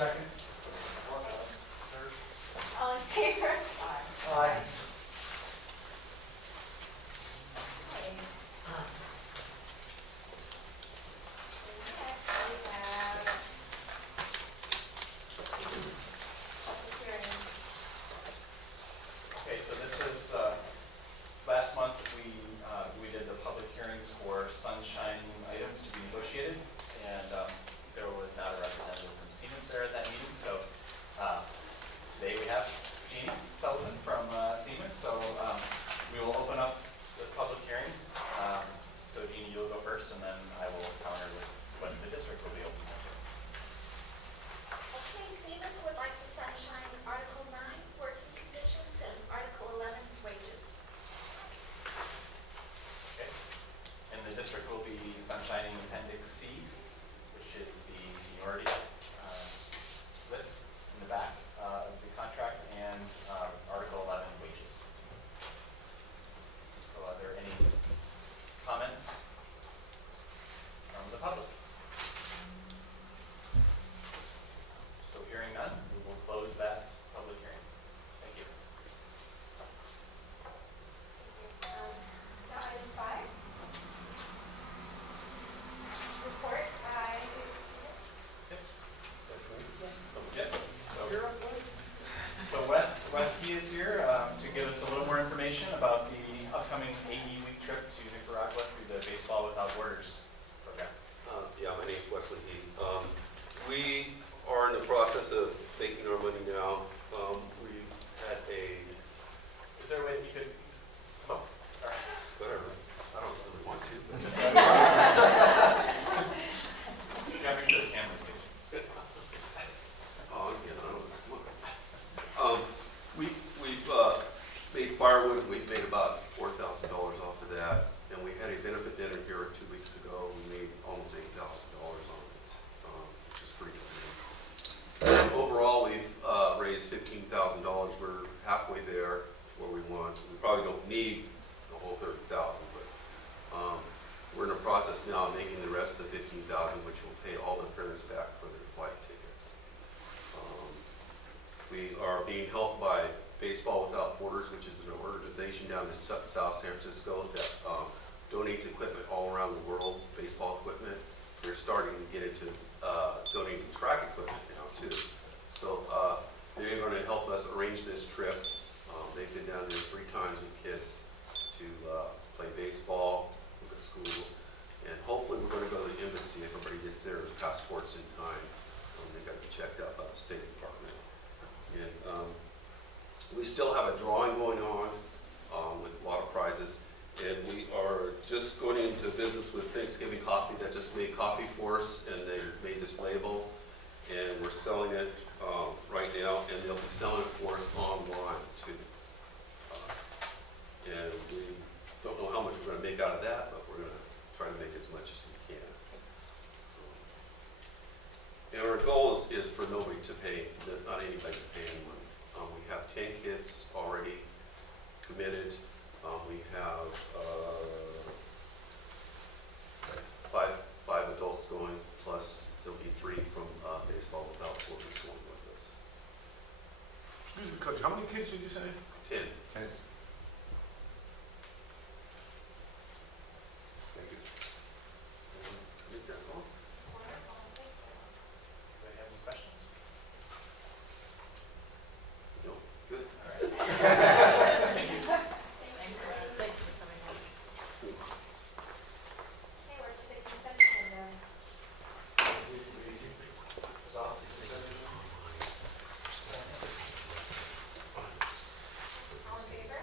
Second. All in favor? Aye. Aye. Okay, so this is, last month we did the public hearings for sunshine items to be negotiated, and there was not a representative from CMS there at that meeting, so today we have Jeannie Sullivan from CMS, so we will open up this public hearing. So Jeannie, you'll go first, and then I will counter with what the district will be opening up. Okay, CMS would like to sunshine Article 9, working conditions, and Article 11, wages. Okay. And the district will be sunshining Appendix C, which is the seniority list in the back of the contract, and Article 11, wages. So are there any comments from the public? So hearing none, we will close that public hearing. Thank you. Now item 5. Report by So Wes Key is here to give us a little more information about the upcoming AE week trip to Nicaragua through the Baseball Without Borders program. Yeah, my name's Wesley Heath. We are in the process of making our money now. We've had a... Is there a way that you could come up? All right. Whatever. I don't really want to. But Yeah, make sure the camera's good. oh, yeah, I know this one. We've made firewood. We've made about $4,000 off of that. And we had a benefit dinner here 2 weeks ago. We made almost $8,000 on it, which is pretty good. Overall, we've raised $15,000. We're halfway there where we want. We probably don't need the whole $30,000, but we're in the process now of making the rest of the $15,000, which will pay all the parents back for their flight tickets. We are being helped by Baseball Without Borders, which is an organization down in South San Francisco that donates equipment all around the world, baseball equipment. They're starting to get into donating track equipment now too. So they're going to help us arrange this trip. They've been down there 3 times with kids to play baseball, look at school, and hopefully we're going to go to the embassy if everybody gets their passports in time. They got to be checked out by the State Department. And we still have a drawing going on with a lot of prizes. And we are just going into business with Thanksgiving Coffee that just made coffee for us, and they made this label, and we're selling it right now, and they'll be selling it for us online too. And we don't know how much we're going to make out of that, but we're going to try to make as much as we can. And our goal is for nobody to pay, not anybody to pay anyone. We have 10 kids already committed. We have 5 adults going, plus there'll be 3 from Baseball Without Borders going with us. Excuse me, Coach, how many kids did you say? 10. 10. Thank you. I think that's all. Anybody have any questions? No? Good. All right. Thank you. Okay, we're to the consent agenda. All in favor?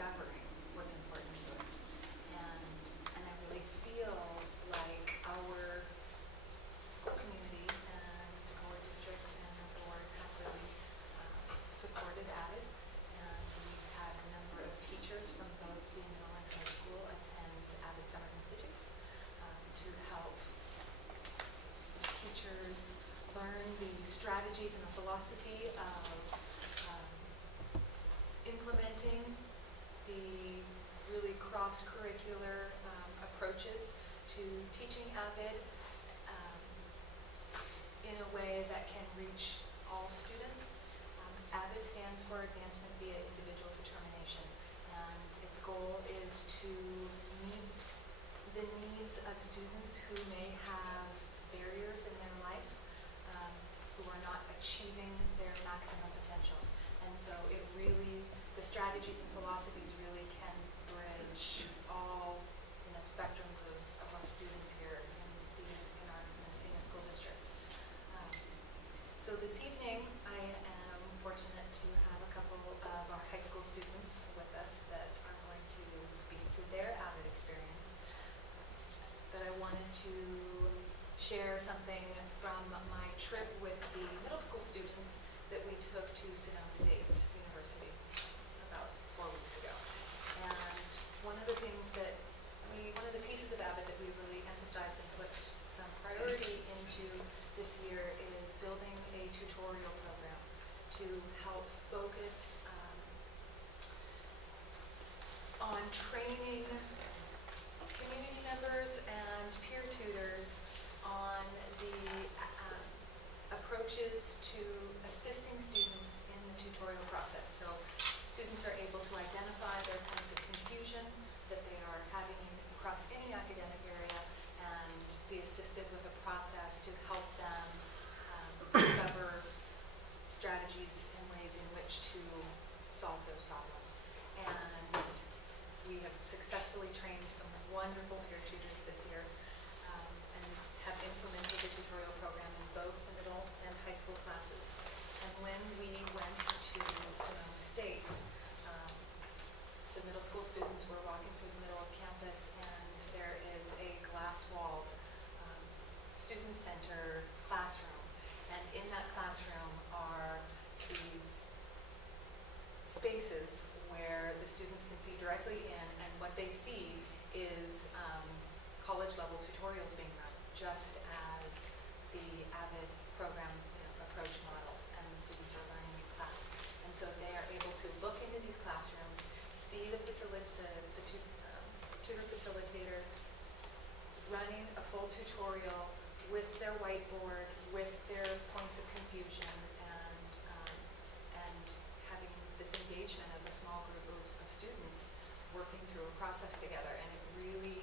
discovering what's important to it. And I really feel like our school community and our district and our board have really supported AVID, and we've had a number of teachers from both the middle and high school attend AVID Summer Institutes to help teachers learn the strategies and the philosophy of implementing the really cross-curricular approaches to teaching AVID in a way that can reach all students. AVID stands for Advancement via Individual Determination, and its goal is to meet the needs of students who may have barriers in their life, who are not achieving their maximum potential. And so it really, the strategies and philosophies really can bridge all spectrums of our students here in our Mendocino School District. So this evening, I am fortunate to have a couple of our high school students with us that are going to speak to their AVID experience. But I wanted to share something from my trip with the middle school students that we took to Sonoma State University about 4 weeks ago. And one of the things that one of the pieces of AVID that we really emphasized and put some priority into this year is building a tutorial program to help focus on training community members and peer tutors on the approaches to assisting students in the tutorial process. So students are able to identify their points of confusion that they are having across any academic area and be assisted with a process to help them discover strategies and ways in which to solve those problems. And we have successfully trained some wonderful peer tutors this year and have implemented the tutorial program in both the middle and high school classes. And when we went to Sonoma State, the middle school students were walking through the middle of campus, and there is a glass-walled student center classroom. And in that classroom are these spaces where the students can see directly in, and what they see is college-level tutorials being run, just as the AVID program approach models, and the students are learning in class. And so they are able to look into these classrooms, see the tutor facilitator running a full tutorial with their whiteboard, with their points of confusion, and having this engagement of a small group of students working through a process together. And it really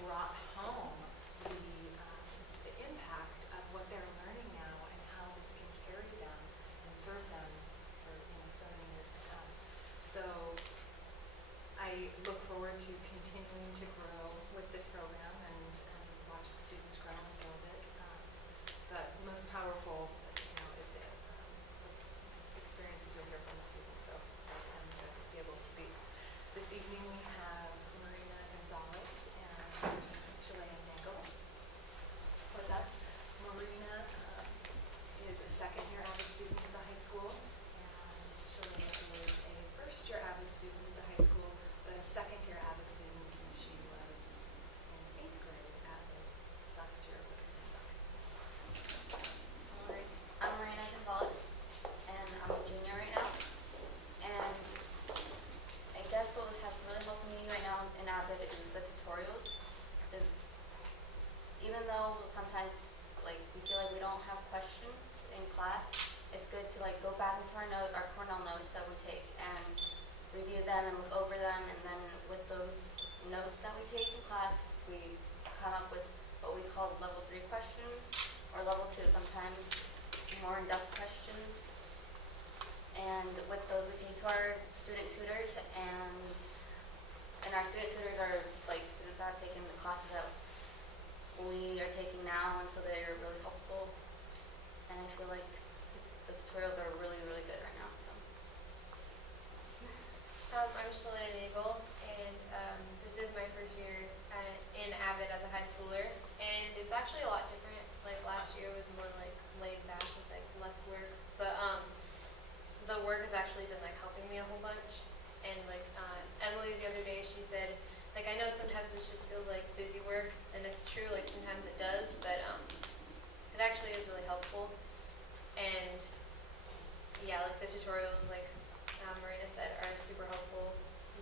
brought home the impact of what they're learning now and how this can carry them and serve them for so many years to come. So I look forward to continuing to grow with this program and watch the students grow and build it. But most powerful, is the experiences you'll hear from the students. So I want them to be able to speak. This evening we have Marina Gonzalez and Chilean Nagel with us. Marina is a second-year AVID student at the high school, and Chilean is a first-year AVID student at the high school, but a second-year AVID student since she was in 8th grade AVID last year with Ms. Duncan. All right, I'm Marina Gonzalez, and I'm a junior right now. And I guess what has really helped me right now in AVID is the tutorials. Even though sometimes we feel like we don't have questions in class, it's good to go back into our notes, our Cornell notes that we take, and review them and look over them. And then with those notes that we take in class, we come up with what we call level 3 questions, or level 2, sometimes more in-depth questions. And with those, we take to our student tutors, and our student tutors are students that have taken the classes that we are taking now, and so they're really helpful. And I feel like the tutorials are really, really good right now. So. I'm I'm Shalane Eagle, and this is my first year in Avid as a high schooler. And it's actually a lot different. Like last year was more like laid back with like less work, but the work has actually been like helping me a whole bunch. And like Emily the other day, she said, like I know sometimes this just feels like busy work, and it's true. Like sometimes it does, but it actually is really helpful. And yeah, like the tutorials, like Marina said, are super helpful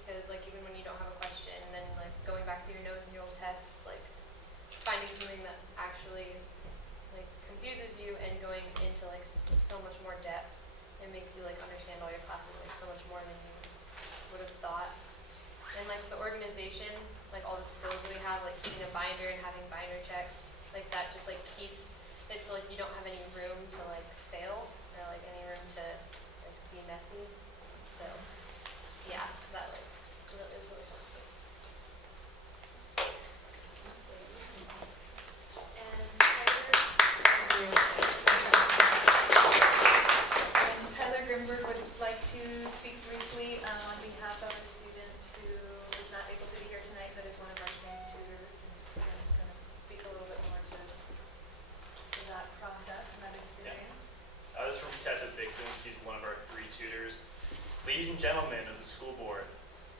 because like even when you don't have a question and then like going back through your notes and your old tests, like finding something that actually like confuses you and going into like so much more depth, it makes you like understand all your classes like so much more than you would have thought. And like the organization, like all the skills that we have, like keeping a binder and having binder checks, like that just like keeps it so like you don't have any room to like fail or like any room to like be messy. So yeah, that like really is really helpful. And Tyler Grimberg would like to speak briefly on behalf of a student who is not able to be here tonight, but is one of our community tutors, and kind of speak a little bit more to that process and that experience. This is from Tessa Dixon. She's one of our 3 tutors. Ladies and gentlemen of the school board,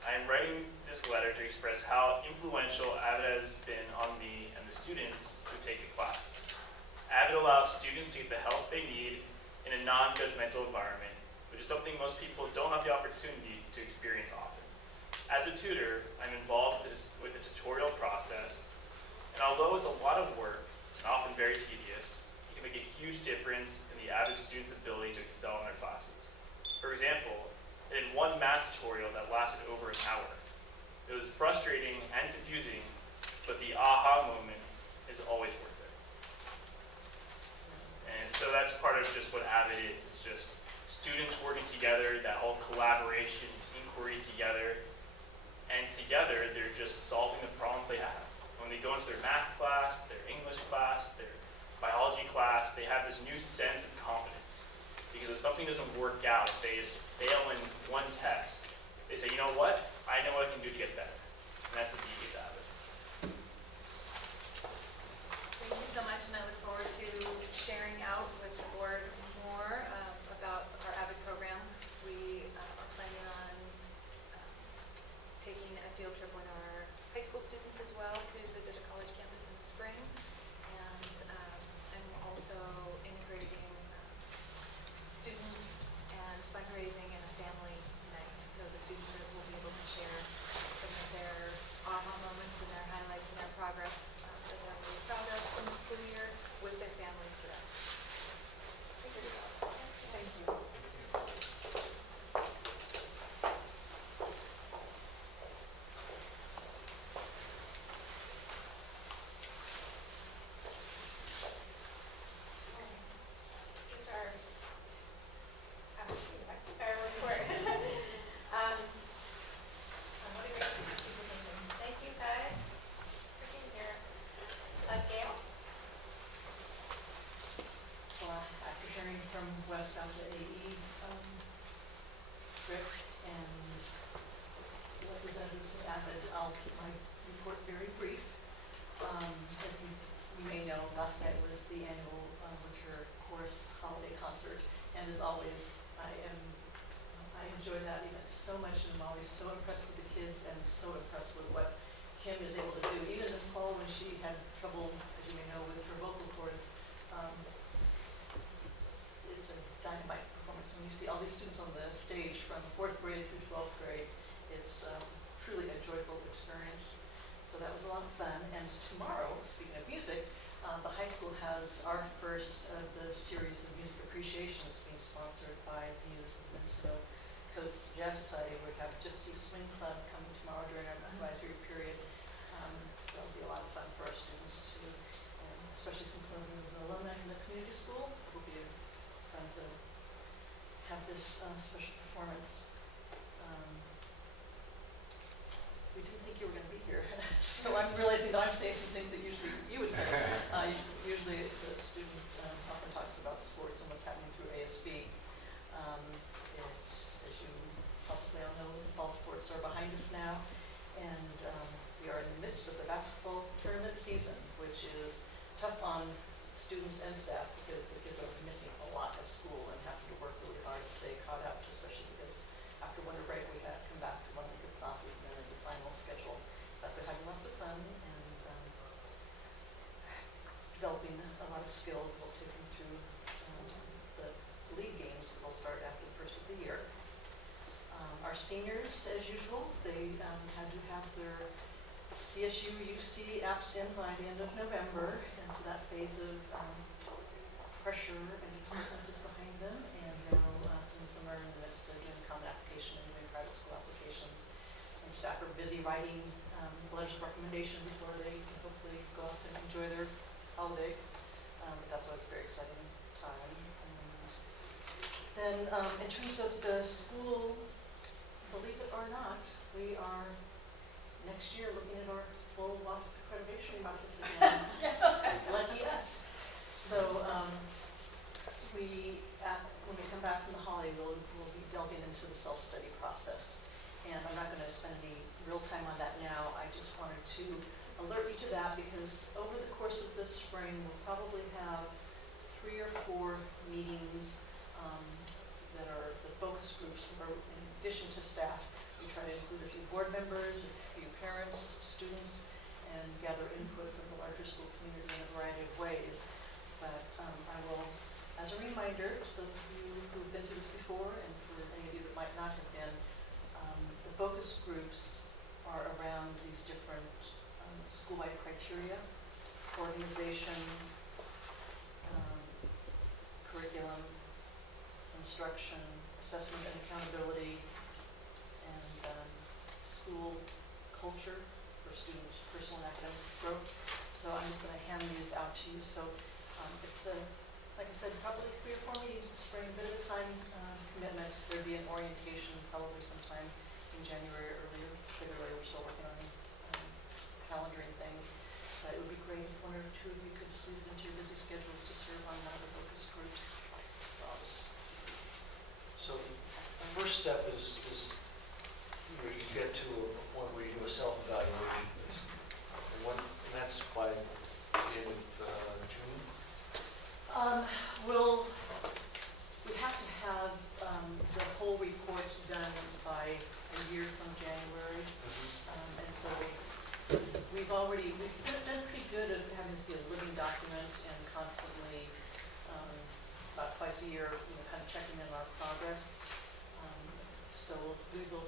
I am writing this letter to express how influential AVID has been on me and the students who take the class. AVID allows students to get the help they need in a non-judgmental environment, which is something most people don't have the opportunity to experience often. As a tutor, I'm involved with the tutorial process, and although it's a lot of work and often very tedious, it can make a huge difference in the AVID students' ability to excel in their classes. For example, I did one math tutorial that lasted over an hour. It was frustrating and confusing, but the aha moment is always worth it. And so that's part of just what AVID is. It's just students working together, that whole collaboration, inquiry together, and together they're just solving the problems they have. When they go into their math class, their English class, their biology class, they have this new sense of confidence. Because if something doesn't work out, if they just fail in one test, they say, you know what? I know what I can do to get better. And that's the beauty of AVID. Thank you so much, and I look forward to sharing out with the board more about our AVID program. We are planning on taking a field trip with our high school students as well to visit a college campus in the spring, and also integrating students and fundraising and a family night, so the students will be able to share some of their aha moments and their highlights and their progress that they're really proud of in the school year with their families throughout. Thank you. Here's our report. What a great presentation. Thank you guys for being here. Gail? Well, after hearing from Wes about the AE trip and what presented to AVID, I'll keep my report very brief. As you may know, last night was the annual winter chorus holiday concert, and as always, I enjoy that event so much, and I'm always so impressed with the kids and so impressed with what Kim is able to do. Even this fall when she had trouble, as you may know, with her vocal cords, it's a dynamite performance. When you see all these students on the stage from 4th grade through 12th grade, it's truly a joyful experience. So that was a lot of fun. And tomorrow, speaking of music, the high school has our first of the series of music appreciation that's being sponsored by Muse and Mendocino Coast Jazz Society. We have Gypsy Swing Club coming tomorrow during our advisory period. So it'll be a lot of fun for our students too, and especially since one of them is an alumni from the community school. It will be fun to have this special performance. We didn't think you were going to be here, so I'm realizing that I'm saying some things that usually you would say. Usually the student often talks about sports and what's happening through ASB. As you probably all know, fall sports sports are behind us now, and we are in the midst of the basketball tournament season, which is tough on students and staff because the kids are missing a lot of school and having to work really hard to stay caught up, especially because after winter break we had to come back to running good classes and then the final schedule. But we're having lots of fun and developing a lot of skills that will take them through the league games that will start after the first of the year. Our seniors, as usual, they had to have their CSU UC apps in by the end of November, and so that phase of pressure and excitement is behind them, and now some of them are in the midst of doing common application and doing private school applications, and staff are busy writing letters of recommendation before they hopefully go off and enjoy their holiday. That's always a very exciting time. And then in terms of the school, believe it or not, we are next year looking at our full WASC accreditation process again. Lucky us. So when we come back from the holiday, we'll be delving into the self-study process. And I'm not going to spend any real time on that now. I just wanted to alert you to that because over the course of this spring, we'll probably have 3 or 4 meetings that are the focus groups where in addition to staff, we try to include a few board members, a few parents, students, and gather input from the larger school community in a variety of ways. But I will, as a reminder to those of you who have been through this before and for any of you that might not have been, the focus groups are around these different school-wide criteria, organization, curriculum, instruction, assessment and accountability, and school culture for student personal and academic growth. So I'm just going to hand these out to you. So it's, like I said, probably 3 or 4 meetings this spring, a bit of a time commitment. There'll be an orientation probably sometime in January or earlier February. We're still working on calendaring things. But it would be great if 1 or 2 of you could squeeze it into your busy schedules to serve on one of the focus groups. So I'll just... So the first step is you get to a point where you do a self-evaluation. And that's by the end of June? We have to have the whole report done by a year from January. And so we've been pretty good at having this be a living document and constantly, about twice a year, kind of checking in our progress. So we will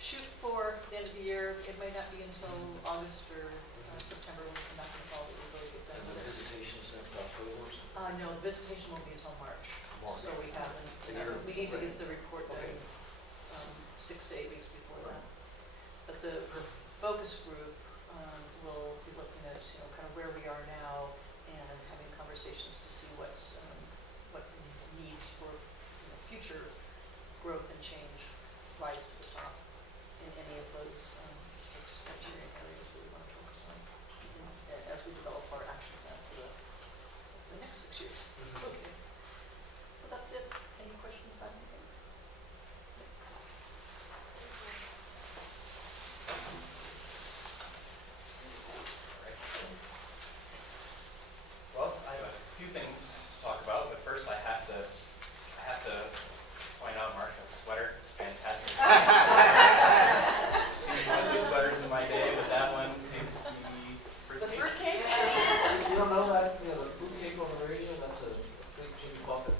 shoot for the end of the year. It may not be until August or September when we come back in the fall that we really get done And with the it. visitation is next October or something? No, the visitation won't be until March. So we haven't, And we need to get the report done Okay. 6 to 8 weeks before that. But the focus group will be looking at, kind of where we are now and having conversations to see what needs for future growth and change rise to the top in any of those 6 criteria areas that we want to focus on as we develop our action plan for the next 6 years. Okay. So that's it. Any questions about anything? Well, I have a few things to talk about, but first I have to point out Marsha's sweater. It's fantastic. Seen some ugly sweaters in my day, but that one takes the The fruitcake? You don't know that, the fruitcake on the radio, that's a big Jimmy Buffett.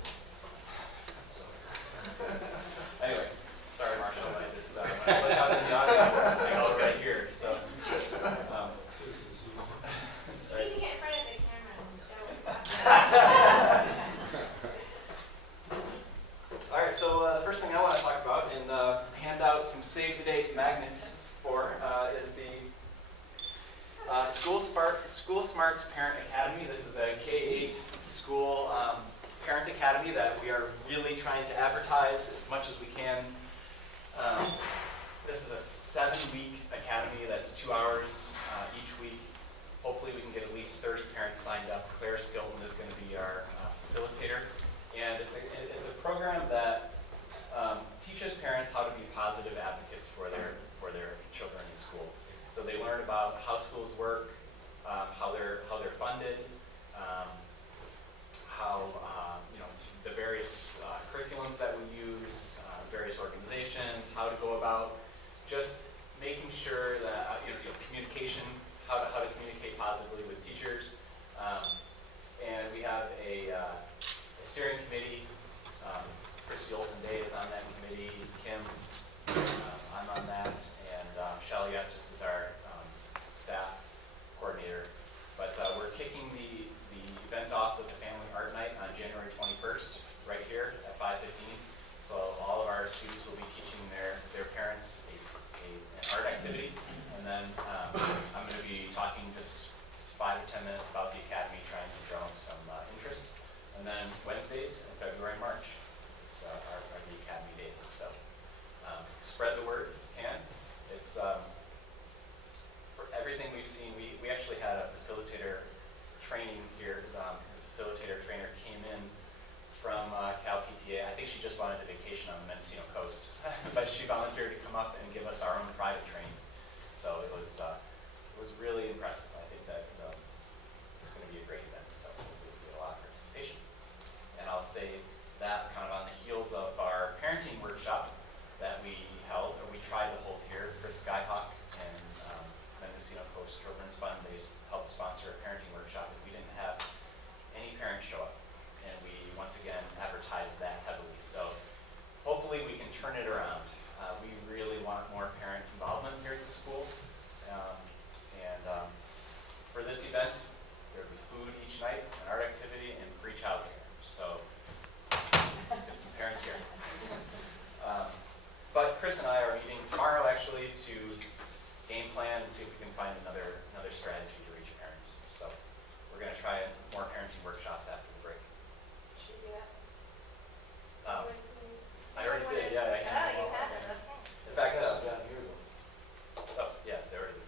Anyway, sorry Marsha, I just when I look out in the audience, I go right here, so. You need to get in front of the camera and show it. All right, so the first thing I want to talk about and hand out some save-the-date magnets for is the School Smarts Parent Academy. This is a K-8 school parent academy that we are really trying to advertise as much as we can. This is a 7-week academy that's 2 hours each week. Hopefully we can get at least 30 parents signed up. Claire Skilton is going to be our facilitator. And it's a program that teaches parents how to be positive advocates. go about just making sure that, communication, how to communicate positively with teachers. And we have a steering committee. Christy Olsen-Day is on that committee. Kim, I'm on that. And Shelley Estes is our staff coordinator. But we're kicking the event off with the Family Art Night on January 21st, right here at 5:15. So all of our students will be teaching their parents an art activity. And then I'm going to be talking just 5 to 10 minutes about the Academy, trying to draw some interest. And then Wednesdays in February and March is are the Academy days. So spread the word if you can. It's for everything we've seen. We actually had a facilitator training here. The facilitator trainer came in from Cal PTA. I think she just wanted a vacation on the Mendocino coast, but she volunteered to come up and give us our own private training. So it was really impressive. I think that it's going to be a great event. So we'll get a lot of participation. And I'll say that kind of on the heels of our parenting workshop that we held, or we tried to hold here. Chris Skyhawk and Mendocino Coast Children's Fund, they helped sponsor a parenting workshop. We didn't have any parents show up. And we, once again, advertised that heavily. So hopefully we can turn it around. We really want more parent involvement here at the school. For this event, there will be food each night, an art activity, and free childcare. So let's get some parents here. But Chris and I are meeting tomorrow, actually, to game plan and see if we can find another strategy to reach parents. So we're going to try more parenting workshops after the break. Should we do that? I already did, yeah. I Oh, you have it, okay. In fact, Down here though. oh, yeah, they already did.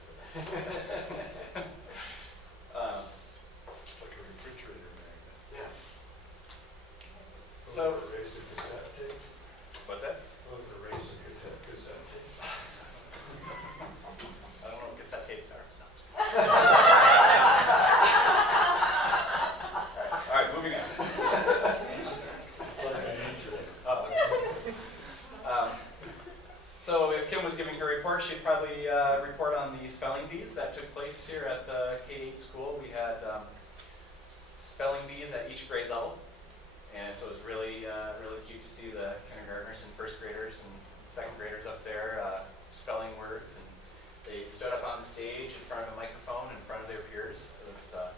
It's like a refrigerator magnet. Yeah. Look So- at the race of cassette tape. What's that? Look at the race of cassette tape. I don't know what cassette tapes are. No, I'm just kidding. All right, moving on. It's like an angel. So if Kim was giving her report, she'd probably report on the spelling bees that took place here at the K-8 school. We had spelling bees at each grade level. And so it was really cute to see the kindergartners and first graders and second graders up there spelling words. And they stood up on the stage in front of a microphone in front of their peers. It was a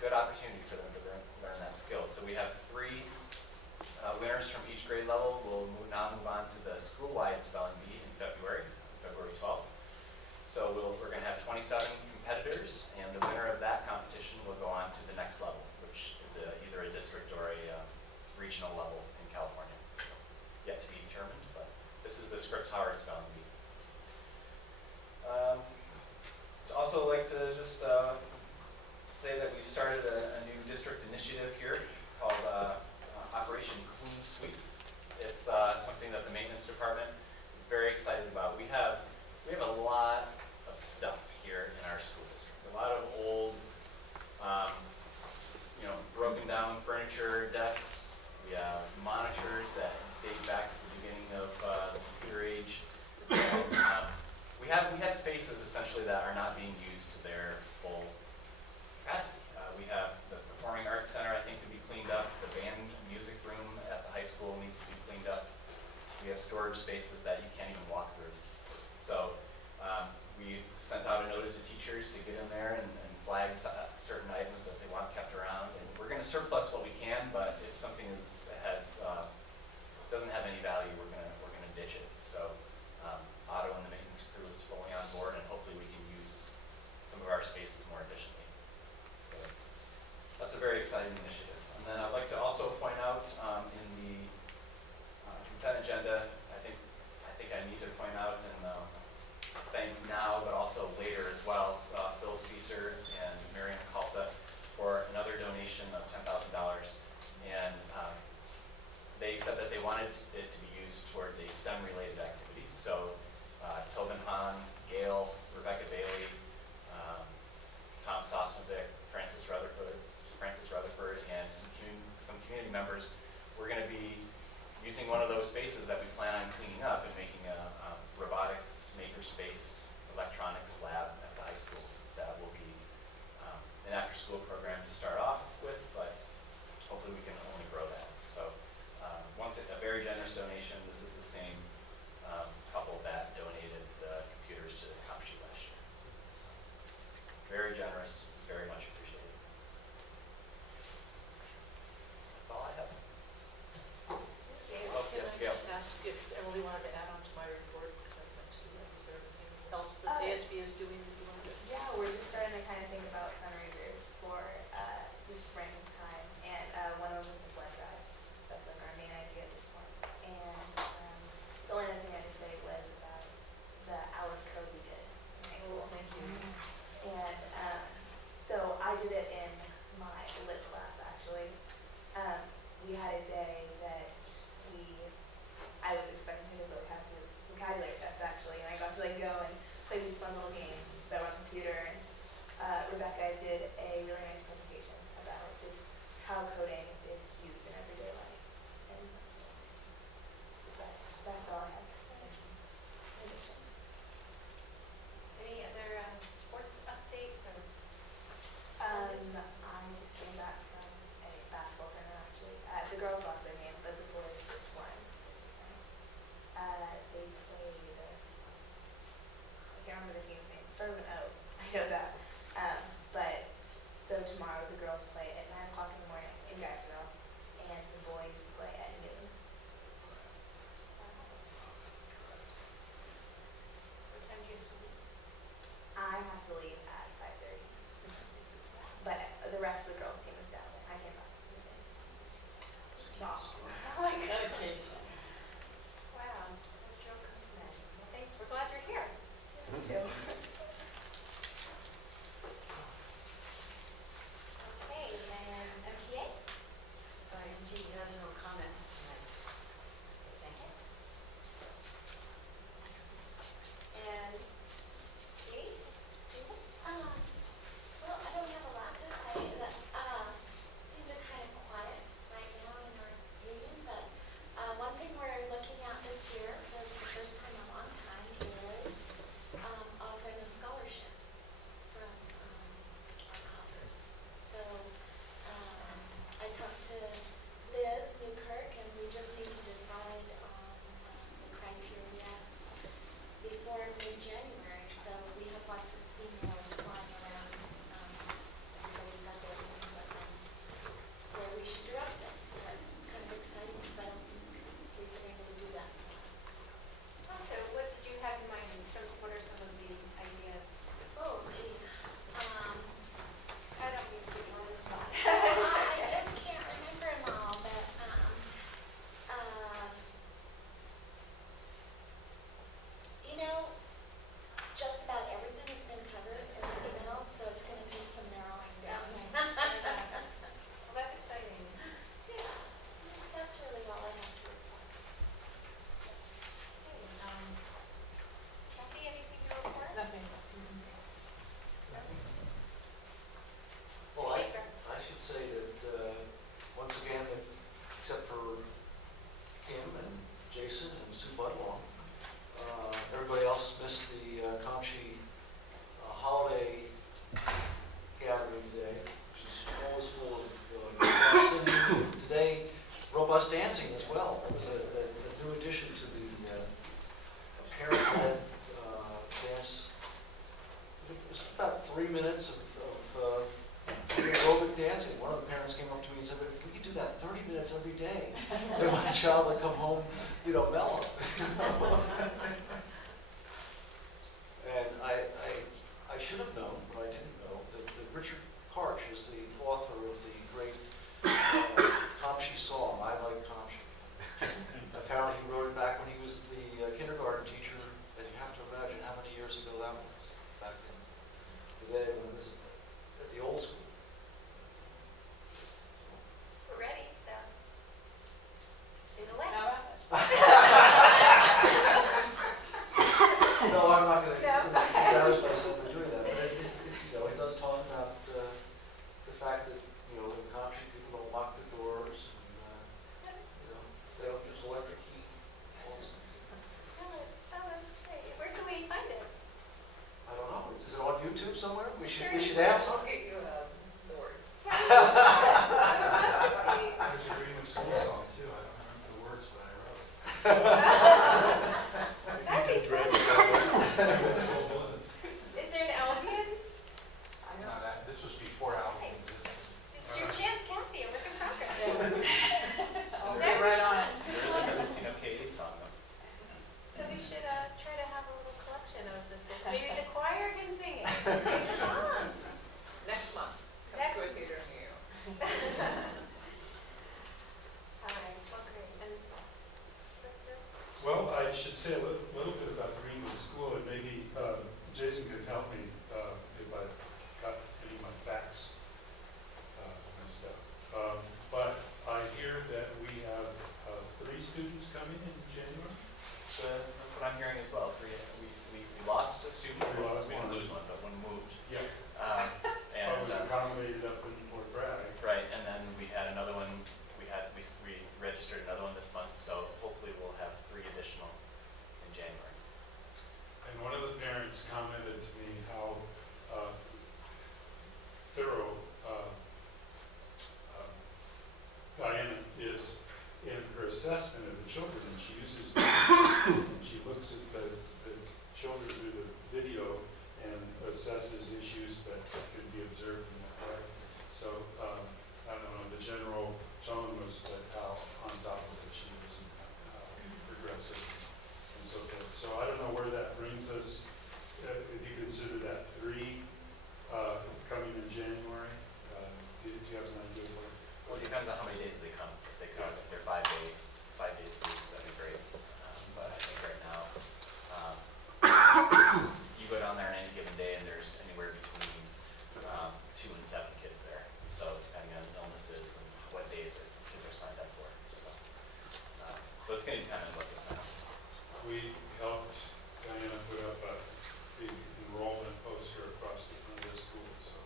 good opportunity for them to learn that skill. So we have 3 winners from each grade level. We'll now move on to the school-wide spelling bee in February 12th. So we're going to have 27 competitors, and the winner of that competition will go on to the next level, which is either a district or a regional level in California. Yet to be determined, but this is the Scripps-Howard spelling bee. I'd also like to just say that we've started a new district initiative here called Operation Clean Sweep. It's something that the maintenance department is very excited about. We have a lot of stuff here in our school district. A lot of old, broken down furniture, desks. We have monitors that date back to the beginning of the computer age. And, we have spaces essentially that are not being used to their full capacity. We have the Performing Arts Center, I think, to be cleaned up. The band music room at the high school needs to be cleaned up. We have storage spaces that you can't even walk through. So we've sent out a notice to teachers to get in there and flag certain items that they want kept around. And we're going to surplus what we can, but if something doesn't have any value, we're going to ditch it. So Otto and the maintenance crew is fully on board, and hopefully we can use some of our spaces more efficiently. So that's a very exciting initiative. And then I'd like to also point out in the consent agenda, I think I need to point out and thank now, but also later as well, Phil Spieser and Marion Kalsa for another donation of $10,000. And they said that they wanted it to be used Emily wanted to add on to my report, because I went to that. Is there anything else that ASB is doing that you want to? Yeah, we're just starting to kind of think about fundraisers for the springtime, and one of them is the blood drive. That's like our main idea at this point. And the only other thing I just say was about the hour of code we did in high school. Oh, thank you. And so I did it in my lit class, actually. We had a day that I was expecting him to really have to do vocabulary tests, actually, and I got to like go and play these fun little games that were on the computer. And Rebecca did a really nice presentation about just how coding is used in everyday life. And that's all I have to say. In addition. Any other sports updates or? I just came back from a basketball tournament, actually. The girls lost their game, but the boys just won, which is nice. They played, I can't remember the team's name, started with an O, I know that. But, so tomorrow the girls play at 9 o'clock in the morning in Geisville, and the boys play at noon. What time do you have to leave? I have to leave at 5:30. But the rest of the girls' team is down there. I came back with it. Oh my God. Dedication. Wow, that's real commitment. Well, thanks, we're glad you're here. Thank you. Okay, and MTA? MG has no comments tonight. Thank you. And Katie? Well, I don't have a lot to say. Things are kind of quiet right now in our union, but one thing we're looking at this year for the first time in a long time is offering a scholarship from our coffers. So I talked to Liz Newkirk, and we just need to decide on the criteria before mid-January. So we have lots of emails flying around. Everybody's got their input on where we should direct them. But it's kind of exciting because I don't think we've been able to do that. So what did you have in mind? What are some of the ideas? Oh, gee. I don't need to get you on the spot. I just can't remember them all, but you know, just about everything has been covered in the emails, so it's going to take some narrowing down. Well, that's exciting. Yeah, that's really all I have to report. Okay, Kathy, anything to report? Nothing. Well, Mr. Schaefer? I should say that, once again, except for Kim and Jason and Sue Budlong, everybody else missed the Comchi holiday gathering today, which is always full of today, robust dancing as well. It was a new addition to the parent-led dance. It was about 3 minutes of aerobic dancing. One of the parents came up to me and said, "Can we do that 30 minutes every day? They want a child to come home, mellow." And I should have known, but I didn't know, that Richard Karch is the author of the great Comchi song, "I Like Comchi." Apparently he wrote it back when he was the kindergarten teacher, and you have to imagine how many years ago that was, back in the day when this at the old school. We're ready, so see the way. No, I'm not going to No? embarrass myself for doing that, but it does talk about the fact that, in Comchi, people don't lock the doors, and, they don't use electric heat. All those things. Oh, that's great. Where can we find it? I don't know, is it on YouTube somewhere? We should Sure. ask. I'll get you the words. I'd love to see. There's a Greenwood Soul song too. I don't remember the words, but I wrote it. That'd be fun. Greenwood Soul Blues. Is there an Albion? No, this was before album existed. This is your chance, Kathy. A work in progress. I'll That'd get be right on fun. it. There is a Mendocino K-8 song though. I should say a little bit about Greenwood School, and maybe Jason could help me if I got any of my facts messed up. But I hear that we have 3 students coming in January. So that's what I'm hearing as well. We lost a student. We lost didn't one. lose one, but one moved. Yeah. And I was accommodated up in Fort Bragg. right, and then we had another one. We registered another one this month. So hopefully we'll have 3 additional in January. And one of the parents commented to me how thorough Diana is in her assessment of the children, and she uses and she looks at the children through the video and assesses issues that could be observed in that way. So I don't know, the general tone was that how on top of it she was and how progressive and so forth. So I don't know where that brings us, if you consider that 3 coming in January. Do you have an idea where? Well, it depends on how many days they come. If they come, if they're 5 days a week, that'd be great. But I think right now, you go down there on any given day, and there's anywhere between 2 and 7 kids there. So depending on illnesses and what days kids are signed up for. So it's going to depend on what the sign up. We helped Diana put up a big enrollment poster across the front of the school. So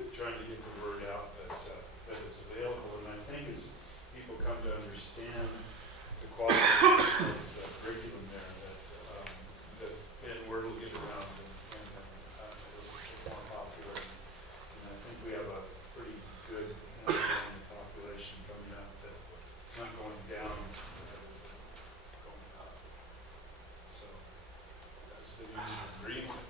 we're trying to get the word out that it's available. And I think as people come to understand the quality of the curriculum there, that then word will get around and it'll get more popular. And I think we have a pretty good population coming out that it's not going down, going up. So that's the news from Greenwood.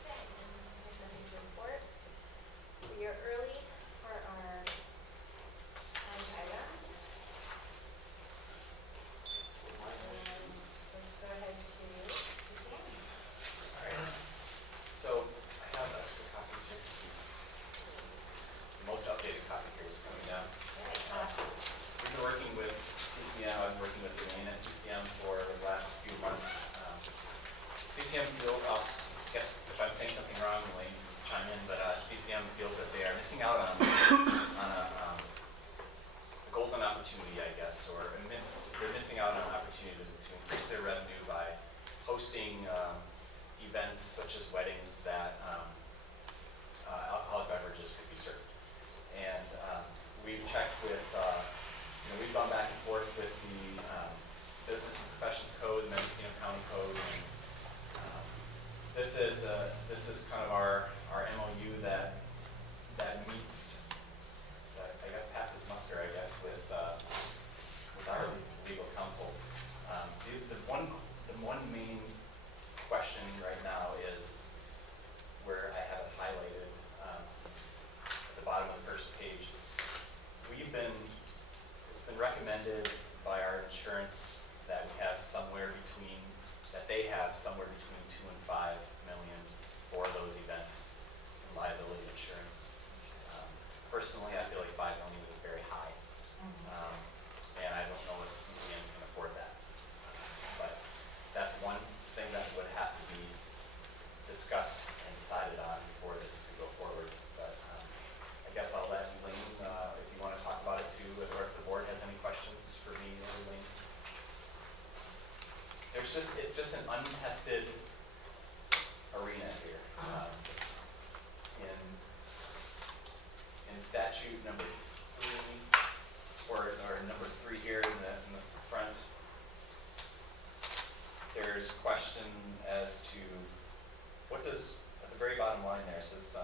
Okay, and there's nothing to report. We are early for our lunch item. And let's go ahead to CCM. All right. So I have extra copies here. The most updated copy here is coming down. We've been working with CCM. I've been working with Elaine at CCM for the last few months. CCM feels, I guess if I'm saying something wrong, Elaine, chime in, but CCM feels that they are missing out on a golden opportunity, I guess, or they're missing out on an opportunity to increase their revenue by hosting events such as weddings that alcoholic beverages could be served. And we've checked with, we've gone back and forth with the Business and Professions Code, the Mendocino County Code. And, this is kind of our MOU that meets, that I guess passes muster, I guess, with our legal counsel. The one main question right now is where I have it highlighted at the bottom of the first page. It's been recommended by our insurance that we have somewhere between, that they have somewhere between 2 and 5 million for those events in liability insurance. Personally, I feel like 5 million is very high. And I don't know if CCM can afford that. But that's one thing that would have to be discussed and decided on before this could go forward. But I guess I'll let Elaine, if you want to talk about it too, or if the board has any questions for me or Elaine. It's just an untested arena here. In statute number 3, or number 3 here in the front, there's question as to what does, at the very bottom line there, says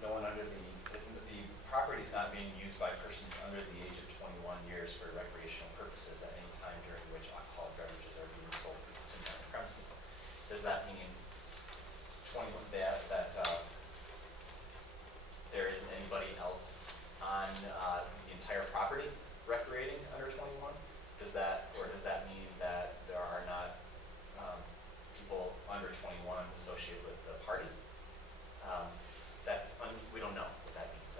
no one under the, isn't that the property is not being used by persons under the age of 21 years for recreational purposes at any time during which alcoholic beverages are being sold and consumed on the premises. Does that mean 21, that there isn't anybody else on the entire property recreating under 21? Does that mean that there are not people under 21 associated with the party? We don't know what that means.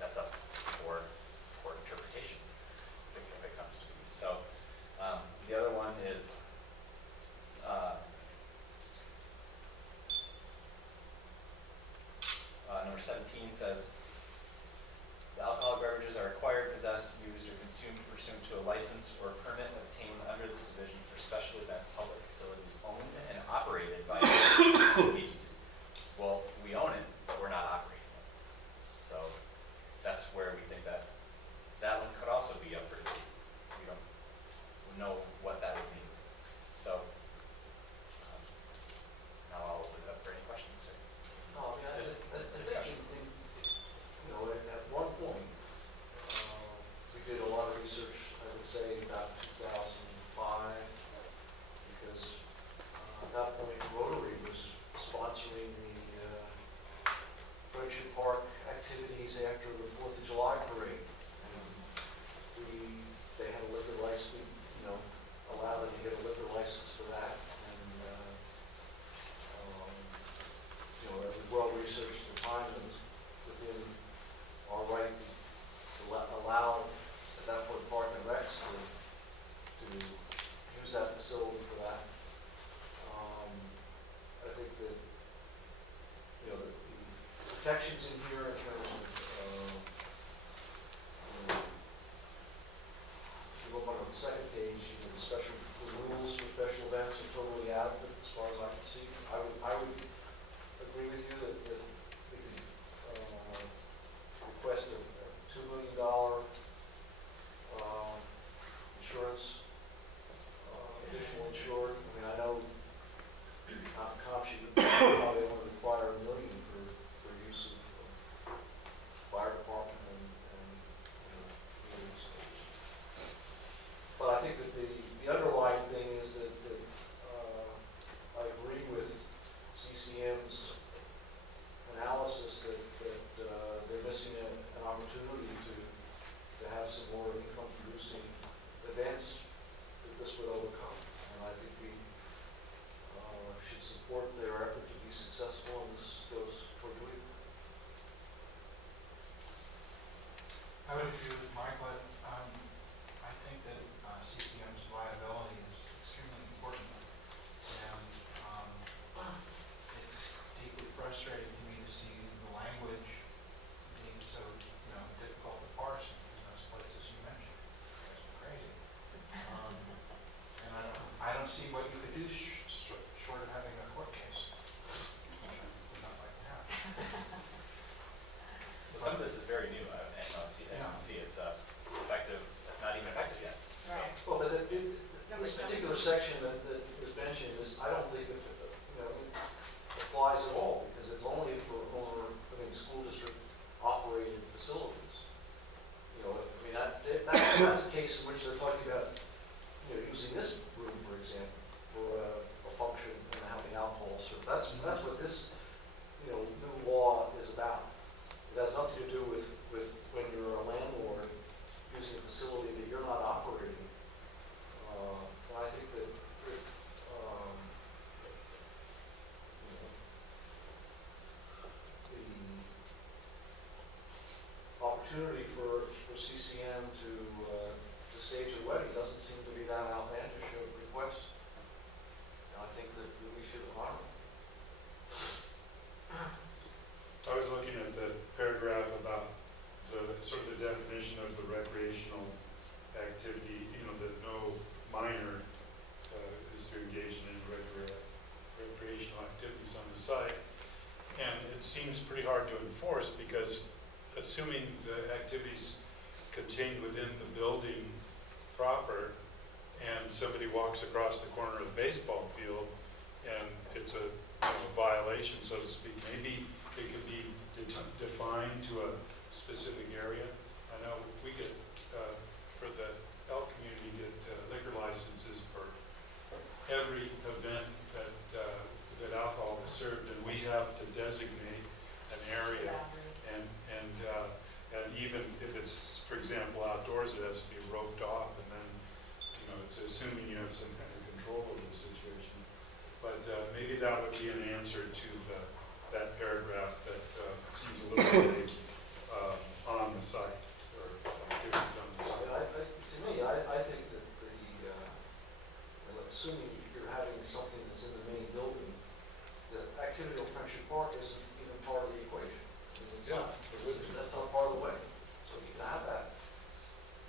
That's up for interpretation. that's a case in which they're talking about, using this room, for example, for a function and having alcohol served. That's what this, new law is about. It has nothing to do with when you're a landlord using a facility that you're not operating. And I think that, the opportunity for CCM to stage a wedding doesn't seem to be that outlandish a request. And I think that we should honor it. I was looking at the paragraph about the sort of the definition of the recreational activity, that no minor is to engage in any recreational activities on the site. And it seems pretty hard to enforce because assuming the activities contained within the building proper and somebody walks across the corner of the baseball field and it's a violation, so to speak, maybe it could be defined to a specific area. I know we get, for the L community, get liquor licenses for every event that alcohol is served, and we have to designate an area, and even if it's, for example, outdoors, it has to be roped off, and then, it's assuming you have some kind of control over the situation. But maybe that would be an answer to that paragraph that seems a little vague on the site, or activities on the site. To me, I think that assuming you're having something that's in the main building, the activity on Friendship Park isn't even part of the equation. That's not part of the wedding. So you can have that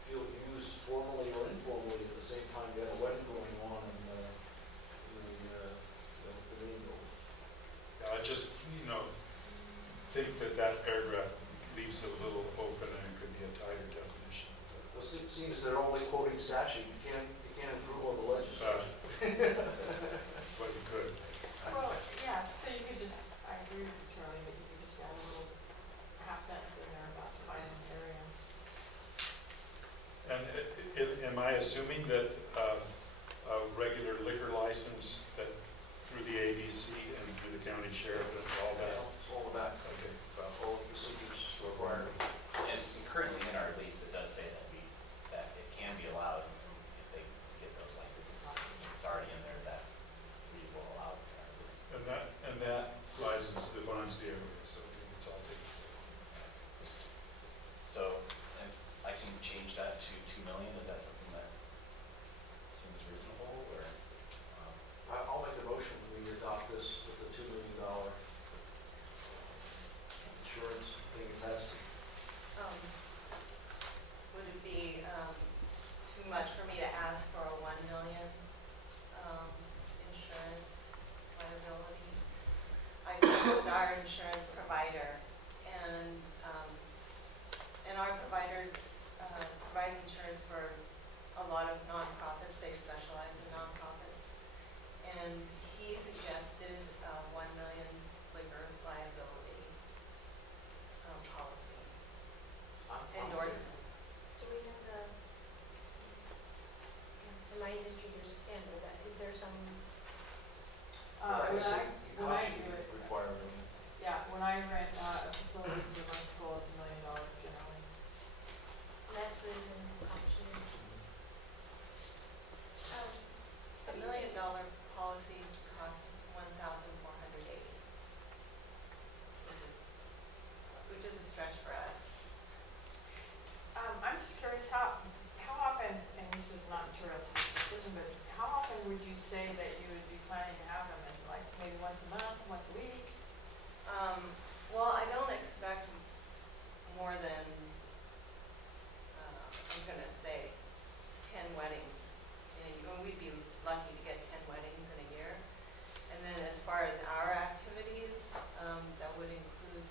field used formally or informally at the same time you have a wedding going on in the main building. I just, think that paragraph leaves it a little open and it could be a tighter definition. Well, it seems they're only quoting statute. You can't improve on the legislation. But you could. Well, yeah, so you could just, I agree with you, Charlie, but you could just add a little half sentence in there about defining the area. And am I assuming that a regular liquor license that through the ABC and through the county sheriff and all that? It's all of that. Okay. All the procedures required. And currently in our lease, it does say that it can be allowed if they get those licenses. It's already in there that we will allow it in our lease. And that license defines the area, so it's all taken care of. So and I can change that to 2 million. Is that something that seems reasonable, or? I'll make a motion when we adopt this with the $2 million insurance thing attached. Would it be too much for me to ask for a $1 million insurance liability? I checked with our insurance provider, and our provider provides insurance for a lot of nonprofits. They specialize in nonprofits, and he suggested a $1 million liquor liability policy endorsement. So we have in my industry, there's a standard that, is there some, When I do it, requirement. yeah, when I rent a facility for my school, it's $1 million generally. methods and options? A $1 million policy costs $1,480, which is a stretch for us. I'm just curious how often, and this is not material to this decision, but how often would you say that you would be planning to have them? Is it like maybe once a month, once a week? Well, I don't expect more than, I'm going to say 10 weddings. We'd be lucky to get 10 weddings in a year. And then as far as our activities, that would include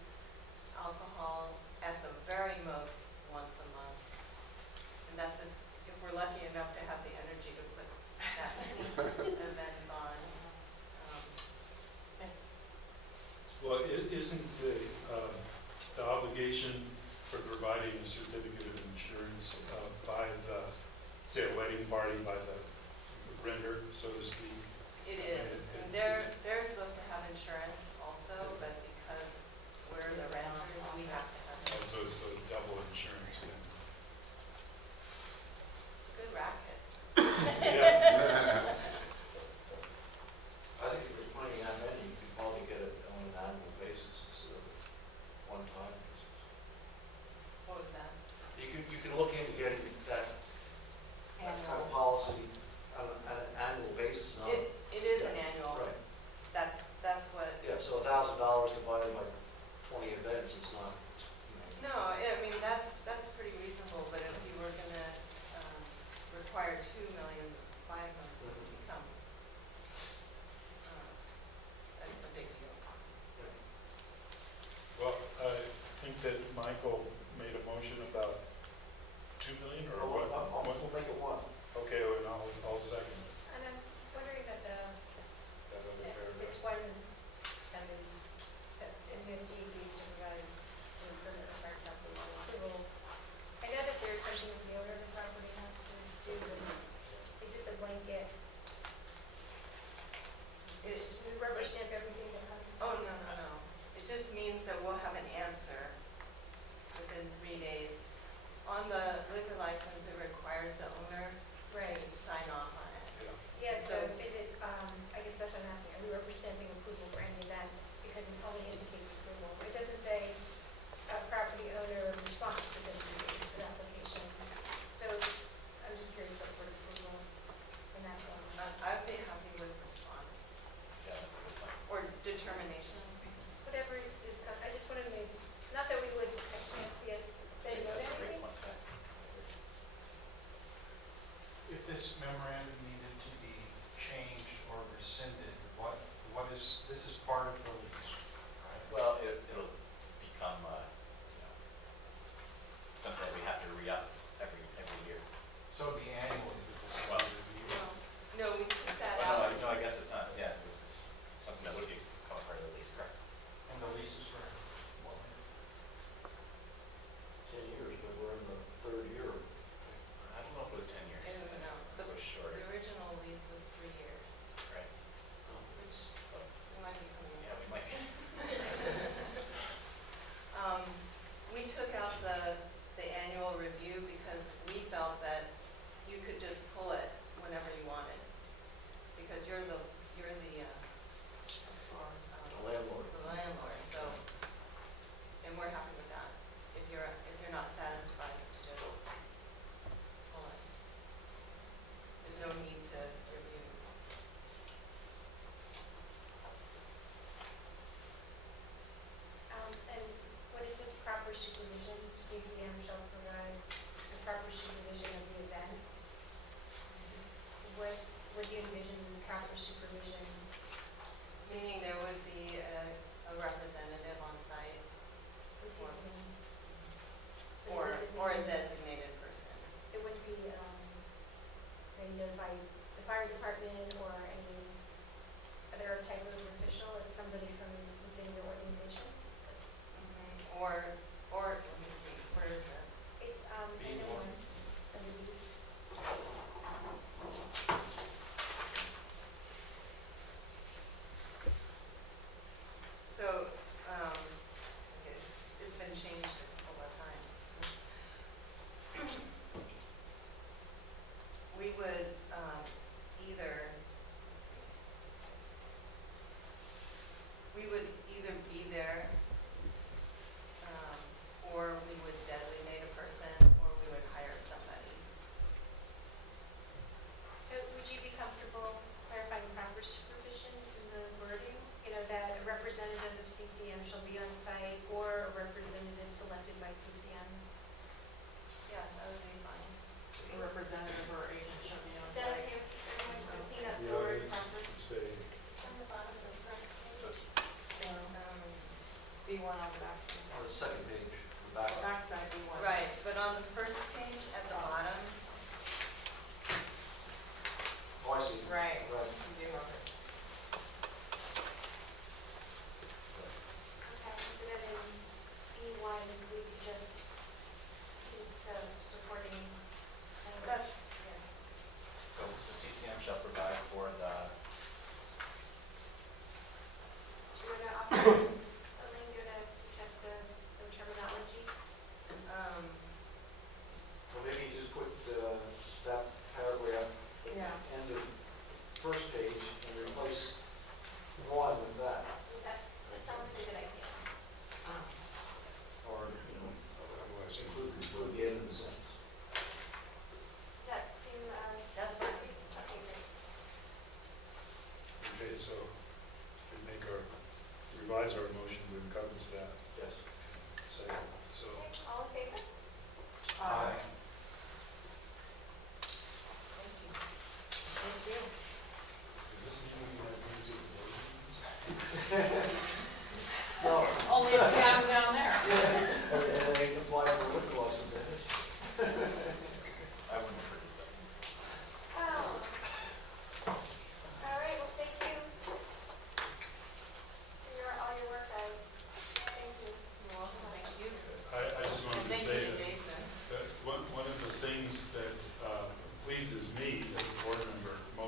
alcohol at the very most once a month. And that's if we're lucky enough to have the energy to put that many events on. Well, isn't the obligation for providing a certificate of insurance by the party by the renter, so to speak. It is, and they're supposed to have insurance also, but because we're the renters, we have to have it. So it's the double insurance thing. It's a good racket. Yeah. I think if you're planning that many, you could probably get it on an annual basis instead of one time. What was that? You can look into getting that kind of Annual. policy on an annual basis, not. It is an Yeah, annual. Right, That's what. yeah, so $1,000 divided by 20 events is not, you know. No, I mean, that's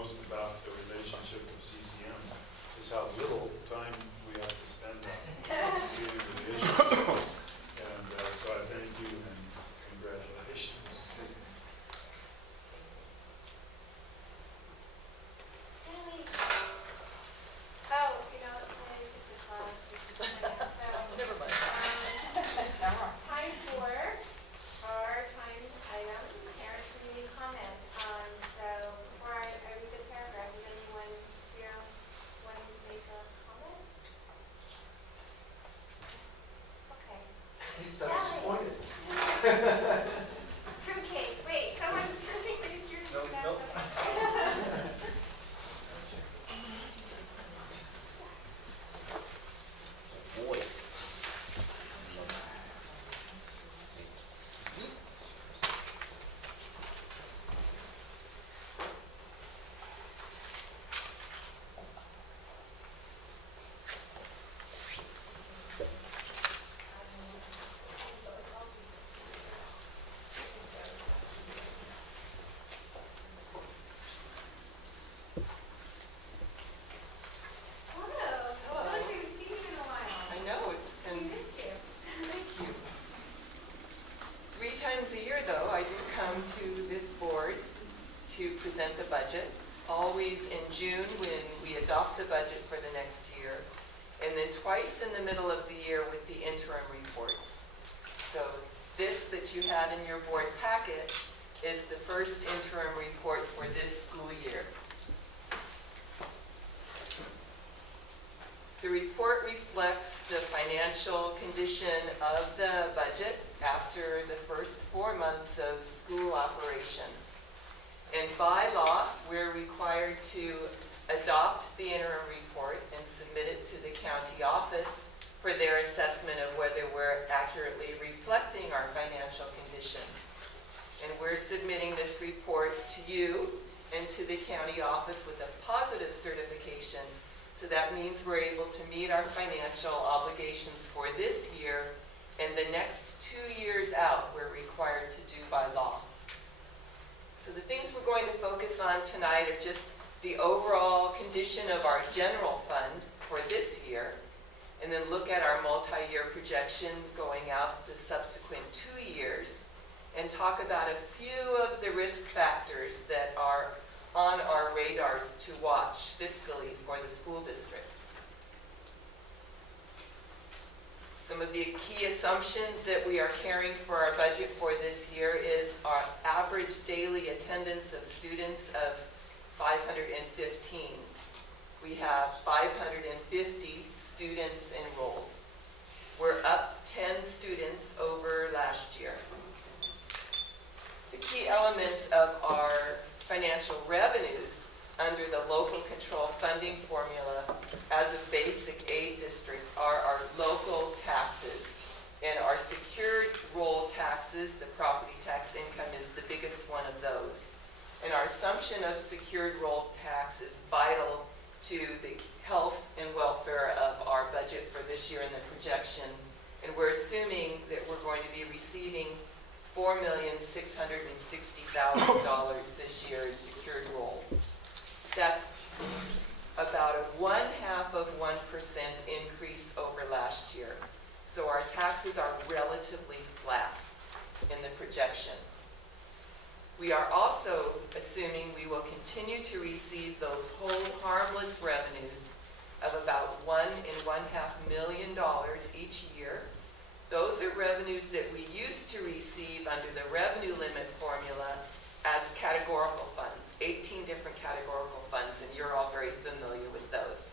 most about the relationship of CCM is how little time we have to spend on creating relations. And so I thank you and congratulations. Sally. Oh, you know, it's only 6 o'clock. So, Never mind. time for our time item, parent community comment. So before I read the paragraph, is anyone here wanting to make a comment? Okay. He's disappointed. Fruitcake. Wait, someone's fruitcake raised your Nope, hand. nope. Boy. Hello. I haven't seen you in a while. I know, it's We been, missed you. thank you. 3 times a year, though, I do come to this board to present the budget, always in June when we adopt the budget for the next year, and then twice in the middle of the year with the interim reports. So this that you had in your board packet is the first interim report for this school year. The report reflects the financial condition of the budget after the first 4 months of school operation. And by law, we're required to adopt the interim report and submit it to the county office for their assessment of whether we're accurately reflecting our financial condition. And we're submitting this report to you and to the county office with a positive certification. So that means we're able to meet our financial obligations for this year, and the next 2 years out we're required to do by law. So the things we're going to focus on tonight are just the overall condition of our general fund for this year, and then look at our multi-year projection going out the subsequent 2 years, and talk about a few of the risk factors that are on our radars to watch fiscally for the school district. Some of the key assumptions that we are carrying for our budget for this year is our average daily attendance of students of 515. We have 550 students enrolled. We're up 10 students over last year. The key elements of our financial revenues under the local control funding formula as a basic aid district are our local taxes. And our secured roll taxes, the property tax income, is the biggest one of those. And our assumption of secured roll tax is vital to the health and welfare of our budget for this year and the projection. And we're assuming that we're going to be receiving $4,660,000 this year in secured roll. That's about a 0.5% increase over last year. So our taxes are relatively flat in the projection. We are also assuming we will continue to receive those hold harmless revenues of about $1.5 million each year. Those are revenues that we used to receive under the revenue limit formula as categorical funds, 18 different categorical funds, and you're all very familiar with those.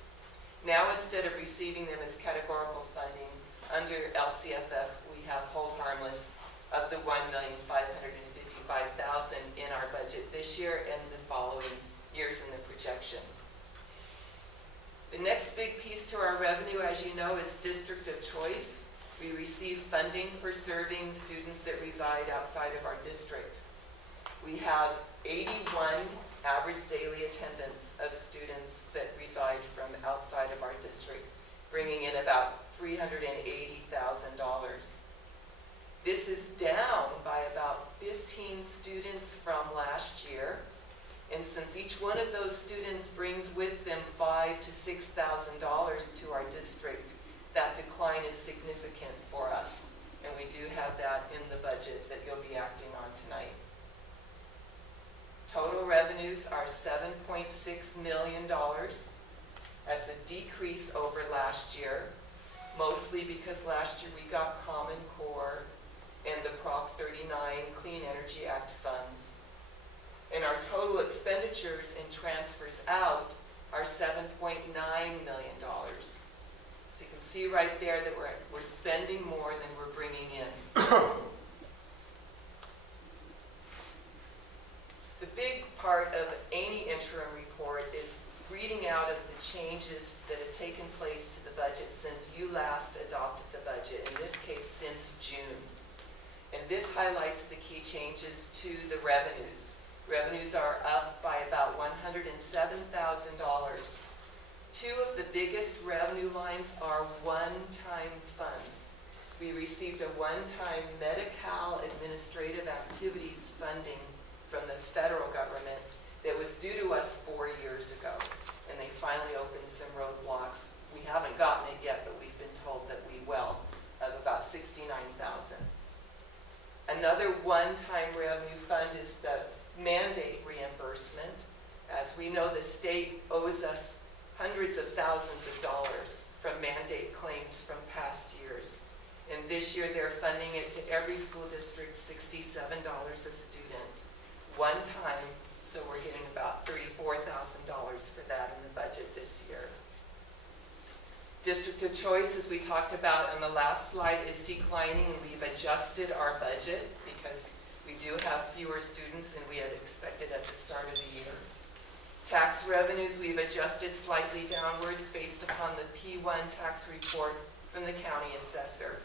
Now, instead of receiving them as categorical funding under LCFF, we have hold harmless of the $1,555,000 in our budget this year and the following years in the projection. The next big piece to our revenue, as you know, is district of choice. We receive funding for serving students that reside outside of our district. We have 81 average daily attendance of students that reside from outside of our district, bringing in about $380,000. This is down by about 15 students from last year, And since each one of those students brings with them $5,000 to $6,000 to our district, that decline is significant for us. And we do have that in the budget that you'll be acting on tonight. Total revenues are $7.6 million. That's a decrease over last year, mostly because last year we got Common Core and the Prop 39 Clean Energy Act funds. And our total expenditures and transfers out are $7.9 million. So you can see right there that we're spending more than we're bringing in. The big part of any interim report is reading out of the changes that have taken place to the budget since you last adopted the budget, in this case since June. And this highlights the key changes to the revenues. Revenues are up by about $107,000. Two of the biggest revenue lines are one-time funds. We received a one-time Medi-Cal administrative activities funding from the federal government that was due to us 4 years ago. And they finally opened some roadblocks. We haven't gotten it yet, but we've been told that we will, of about $69,000. Another one-time revenue fund is the mandate reimbursement. As we know, the state owes us hundreds of thousands of dollars from mandate claims from past years. And this year they're funding it to every school district, $67 a student, one time. So we're getting about $34,000 for that in the budget this year. District of Choice, as we talked about on the last slide, is declining, and we've adjusted our budget because we do have fewer students than we had expected at the start of the year. Tax revenues, we've adjusted slightly downwards based upon the P1 tax report from the county assessor.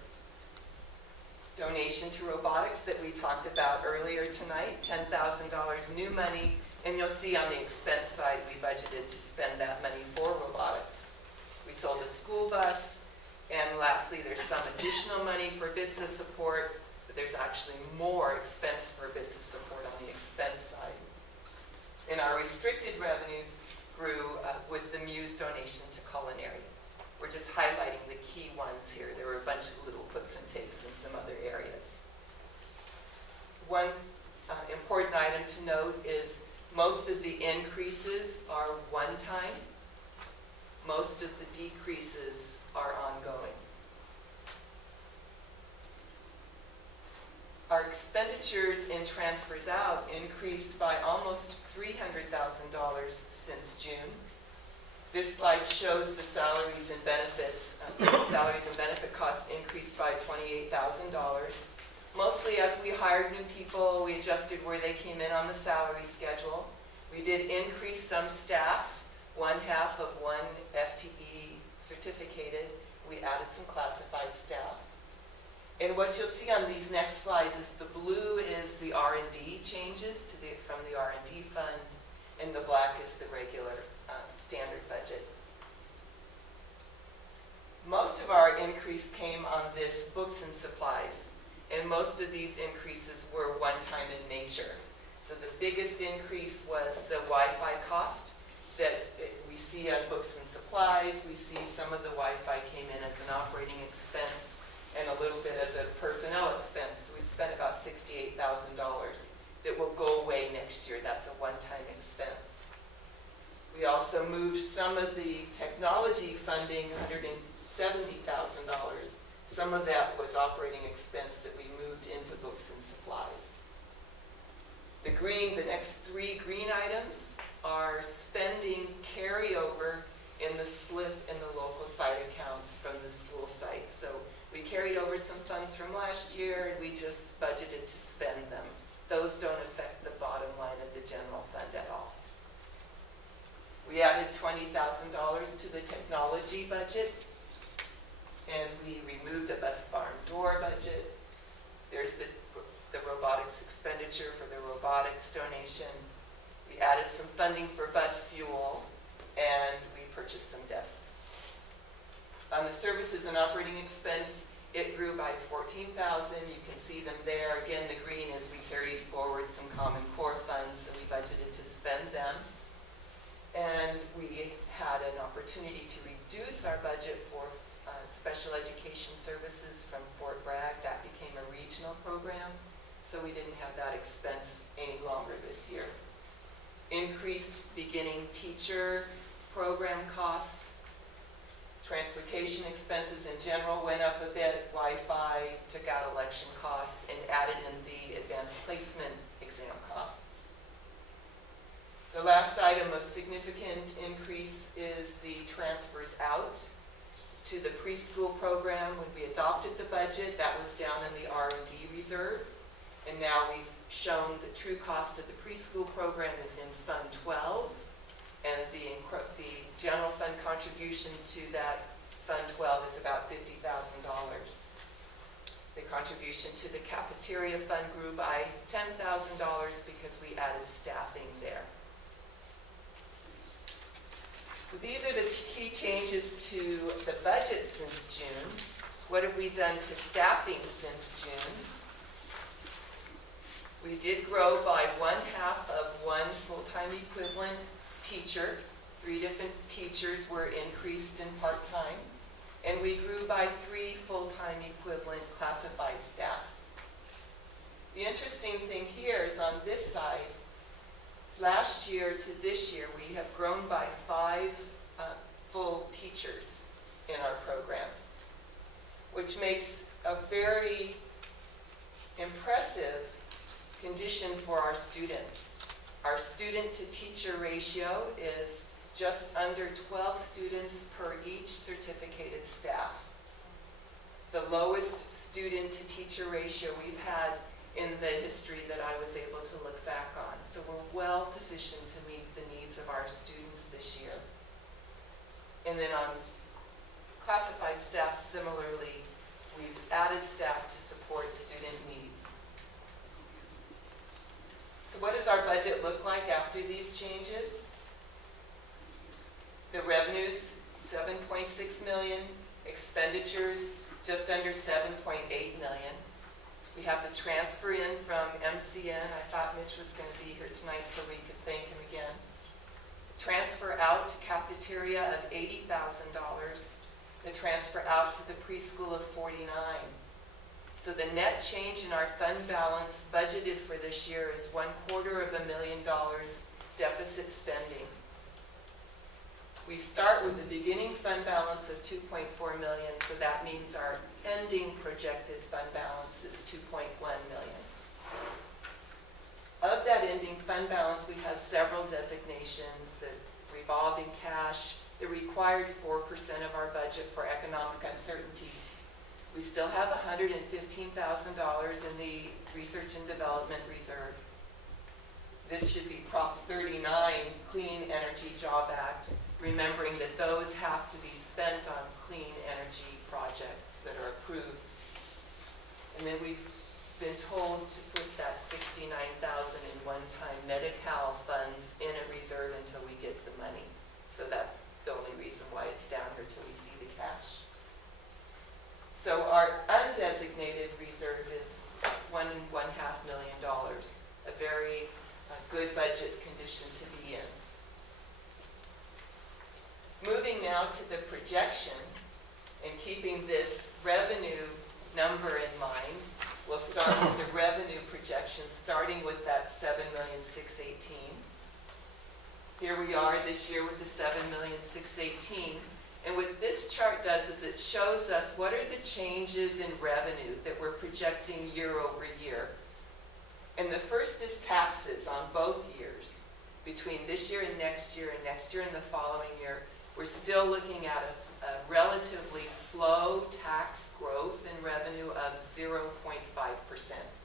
Donation to robotics that we talked about earlier tonight, $10,000 new money, and you'll see on the expense side we budgeted to spend that money for robotics. We sold a school bus, and lastly there's some additional money for BITSA support, but there's actually more expense for BITSA support on the expense side. And our restricted revenues grew with the Muse donation to culinary. We're just highlighting the key ones here. There were a bunch of little puts and takes in some other areas. One important item to note is most of the increases are one-time. Most of the decreases are ongoing. Our expenditures and transfers out increased by almost $300,000 since June. This slide shows the salaries and benefits. Salaries and benefit costs increased by $28,000. Mostly as we hired new people, we adjusted where they came in on the salary schedule. We did increase some staff, 1/2 of one FTE certificated. We added some classified staff. And what you'll see on these next slides is the blue is the R&D changes from the R&D fund, and the black is the regular standard budget. Most of our increase came on this books and supplies, and most of these increases were one-time in nature. So the biggest increase was the Wi-Fi cost that we see on books and supplies. We see some of the Wi-Fi came in as an operating expense and a little bit as a personnel expense. We spent about $68,000 that will go away next year. That's a one-time expense. We also moved some of the technology funding, $170,000. Some of that was operating expense that we moved into books and supplies. The next three green items are spending carryover in the SLIP and the local site accounts from the school site. So we carried over some funds from last year, and we just budgeted to spend them. Those don't affect the bottom line of the general fund at all. We added $20,000 to the technology budget, and we removed a bus barn door budget. There's the robotics expenditure for the robotics donation. We added some funding for bus fuel, and we purchased some desks. On the services and operating expense, it grew by $14,000. You can see them there. Again, the green is we carried forward some Common Core funds, and we budgeted to spend them. opportunity to reduce our budget for special education services from Fort Bragg. That became a regional program, so we didn't have that expense any longer this year. Increased beginning teacher program costs. Transportation expenses in general went up a bit. Wi-Fi, took out election costs, and added in the advanced placement exam costs. The last item of significant increase is the transfers out to the preschool program. When we adopted the budget, that was down in the R&D reserve. And now we've shown the true cost of the preschool program is in Fund 12. And the general fund contribution to that Fund 12 is about $50,000. The contribution to the cafeteria fund grew by $10,000 because we added staffing there. So these are the key changes to the budget since June. What have we done to staffing since June? We did grow by 1/2 of one full-time equivalent teacher. 3 different teachers were increased in part-time. And we grew by 3 full-time equivalent classified staff. The interesting thing here is on this side, last year to this year, we have grown by 5 full teachers in our program, which makes a very impressive condition for our students. Our student-to-teacher ratio is just under 12 students per each certificated staff. The lowest student-to-teacher ratio we've had in the history that I was able to look back on. So we're well positioned to meet the needs of our students this year. And then on classified staff, similarly, we've added staff to support student needs. So what does our budget look like after these changes? The revenues, $7.6 million, expenditures, just under $7.8 million. We have the transfer in from MCN. I thought Mitch was going to be here tonight so we could thank him again. Transfer out to cafeteria of $80,000. The transfer out to the preschool of $49,000. So the net change in our fund balance budgeted for this year is $250,000 deficit spending. We start with the beginning fund balance of $2.4 million, so that means our ending projected fund balance is $2.1 million. Of that ending fund balance, we have several designations: the revolving cash, the required 4% of our budget for economic uncertainty. We still have $115,000 in the Research and Development Reserve. This should be Prop 39, Clean Energy Job Act, remembering that those have to be spent on clean energy projects that are approved. And then we've been told to put that $69,000 in one-time Medi-Cal funds in a reserve until we get the money. So that's the only reason why it's down here till we see the cash. So our undesignated reserve is $1.5 million, a very good budget condition to be in. Moving now to the projection and keeping this revenue number in mind, we'll start with the revenue projection, starting with that $7,618,000. Here we are this year with the $7,618,000. And what this chart does is it shows us what are the changes in revenue that we're projecting year over year. And the first is taxes on both years. Between this year and next year and the following year, we're still looking at a relatively slow tax growth in revenue of 0.5%.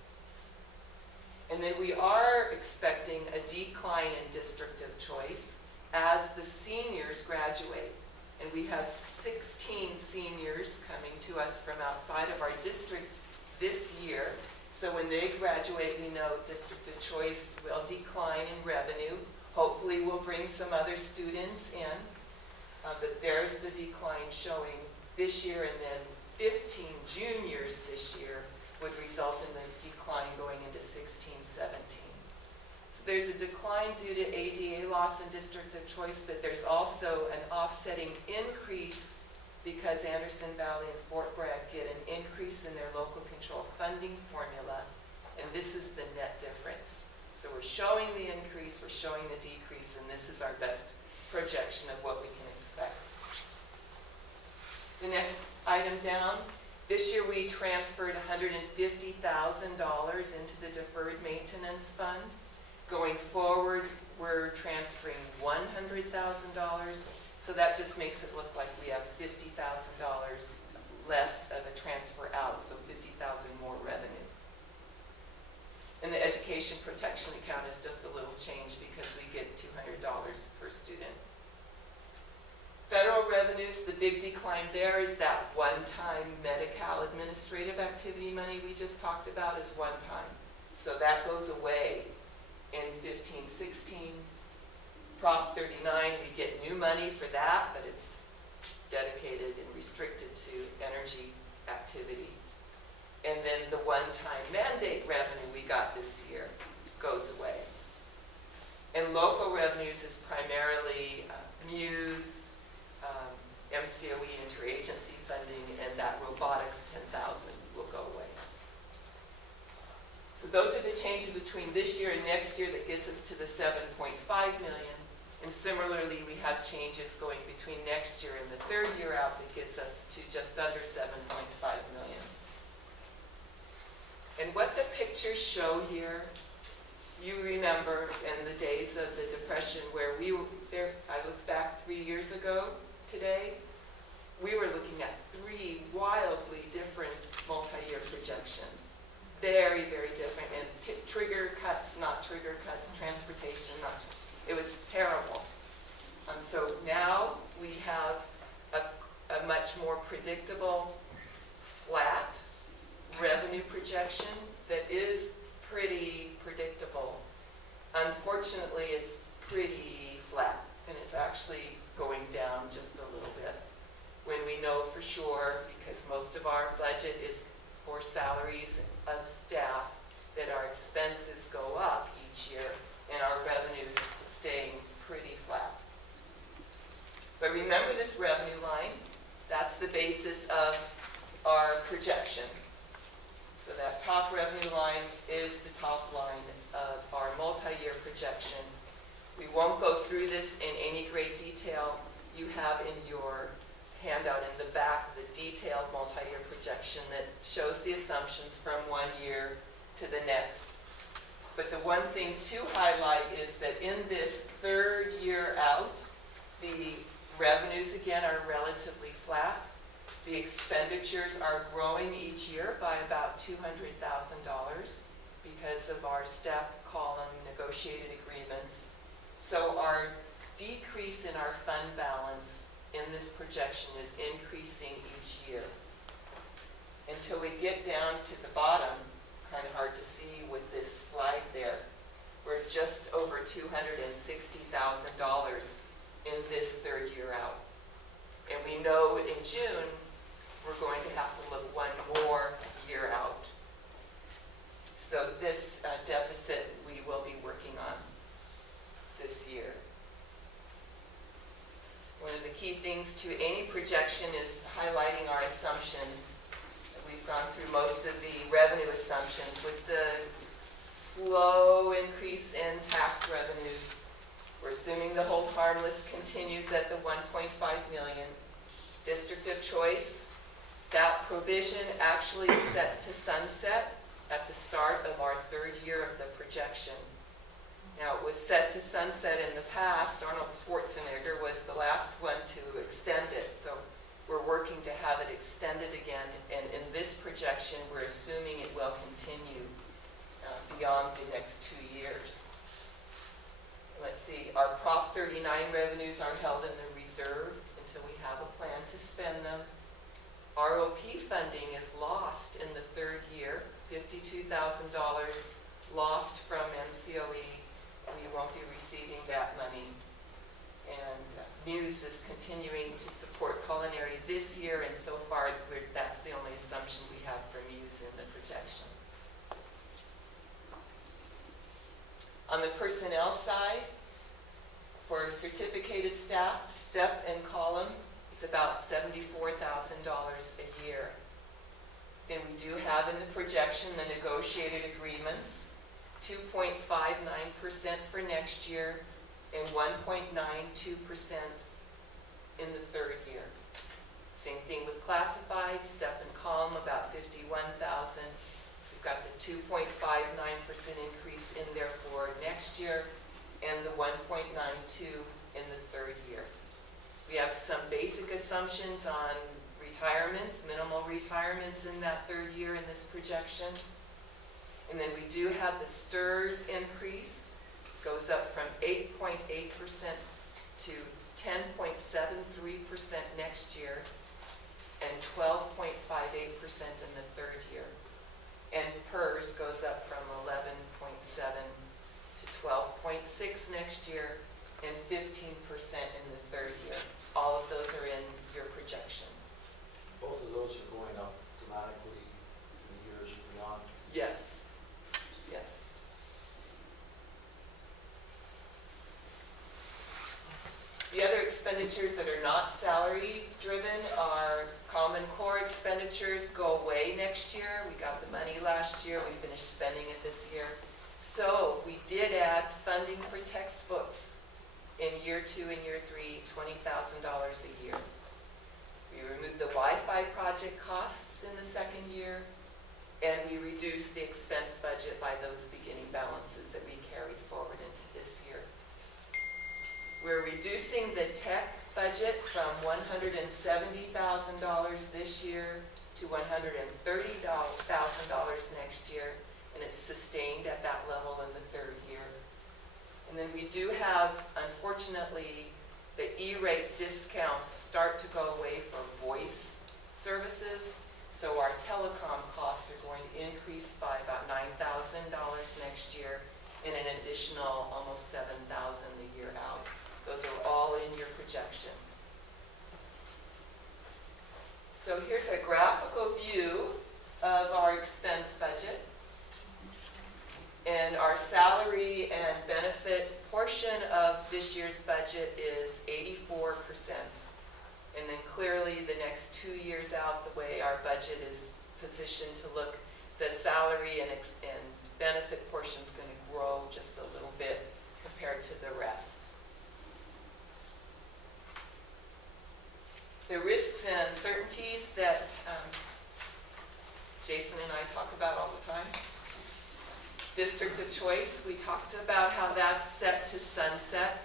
And then we are expecting a decline in district of choice as the seniors graduate. And we have 16 seniors coming to us from outside of our district this year. So when they graduate, we know district of choice will decline in revenue. Hopefully we'll bring some other students in. But there's the decline showing this year, and then 15 juniors this year would result in the decline going into 16, 17. So there's a decline due to ADA loss in district of choice, but there's also an offsetting increase because Anderson Valley and Fort Bragg get an increase in their local control funding formula, and this is the net difference. So we're showing the increase, we're showing the decrease, and this is our best projection of what we can expect. The next item down, this year we transferred $150,000 into the deferred maintenance fund. Going forward, we're transferring $100,000, so that just makes it look like we have $50,000 less of a transfer out, so $50,000 more revenue. And the education protection account is just a little change because we get $200 per student. Federal revenues, the big decline there is that one-time Medi-Cal administrative activity money we just talked about is one time. So that goes away in 15-16. Prop 39, we get new money for that, but it's dedicated and restricted to energy activity. And then the one-time mandate revenue we got this year goes away. And local revenues is primarily Muse, MCOE interagency funding, and that robotics 10,000 will go away. So those are the changes between this year and next year that gets us to the 7.5 million. And similarly, we have changes going between next year and the third year out that gets us to just under 7.5 million. And what the pictures show here, you remember in the days of the Depression where we were there, I looked back 3 years ago today, we were looking at 3 wildly different multi-year projections. Very, very different. And trigger cuts, not trigger cuts, transportation, not, it was terrible. So now we have a much more predictable, flat revenue projection that is pretty predictable. Unfortunately, it's pretty flat, and it's actually going down just a little bit. When we know for sure, because most of our budget is for salaries of staff, that our expenses go up each year, and our revenues staying pretty flat. But remember this revenue line, that's the basis of our projection. So that top revenue line is the top line of our multi-year projection. We won't go through this in any great detail. You have in your handout in the back the detailed multi-year projection that shows the assumptions from one year to the next. But the one thing to highlight is that in this third year out, the revenues again are relatively flat. The expenditures are growing each year by about $200,000 because of our step column negotiated agreements. So our decrease in our fund balance in this projection is increasing each year. Until we get down to the bottom, it's kind of hard to see with this slide there, we're just over $260,000 in this third year out. And we know in June, we're going to have to look one more year out. So this deficit we will be working on this year. One of the key things to any projection is highlighting our assumptions. We've gone through most of the revenue assumptions. With the slow increase in tax revenues, we're assuming the hold harmless continues at the 1.5 million. District of choice, that provision actually is set to sunset at the start of our third year of the projection. Now, it was set to sunset in the past. Arnold Schwarzenegger was the last one to extend it. So we're working to have it extended again. And in this projection, we're assuming it will continue beyond the next 2 years. Let's see, our Prop 39 revenues are held in the reserve until we have a plan to spend them. ROP funding is lost in the third year, $52,000 lost from MCOE. We won't be receiving that money. And Muse is continuing to support culinary this year, and so far that's the only assumption we have for Muse in the projection. On the personnel side, for certificated staff, step and column is about $74,000 a year. Then we do have in the projection the negotiated agreements, 2.59% for next year and 1.92% in the third year. Same thing with classified, step and column, about 51,000. We've got the 2.59% increase in there for next year and the 1.92 in the third year. We have some basic assumptions on retirements, minimal retirements in that third year in this projection. And then we do have the STRS increase, goes up from 8.8% to 10.73% next year and 12.58% in the third year. And PERS goes up from 11.7 to 12.6 next year and 15% in the third year. All of those are in your projection. Both of those are going up dramatically in the years beyond. Yes, yes. The other expenditures that are not salary driven are Common Core expenditures go away next year. We got the money last year, we finished spending it this year. So we did add funding for textbooks in year 2 and year 3, $20,000 a year. We removed the Wi-Fi project costs in the second year, and we reduced the expense budget by those beginning balances that we carried forward into this year. We're reducing the tech budget from $170,000 this year to $130,000 next year, and it's sustained at that level in the third year. And then we do have, unfortunately, the E-rate discounts start to go away for voice services. So our telecom costs are going to increase by about $9,000 next year and an additional almost $7,000 a year out. Those are all in your projection. So here's a graphical view of our expense budget. And our salary and benefit portion of this year's budget is 84%. And then clearly the next 2 years out, the way our budget is positioned to look, the salary and benefit portion is going to grow just a little bit compared to the rest. The risks and uncertainties that Jason and I talk about all the time. District of choice, we talked about how that's set to sunset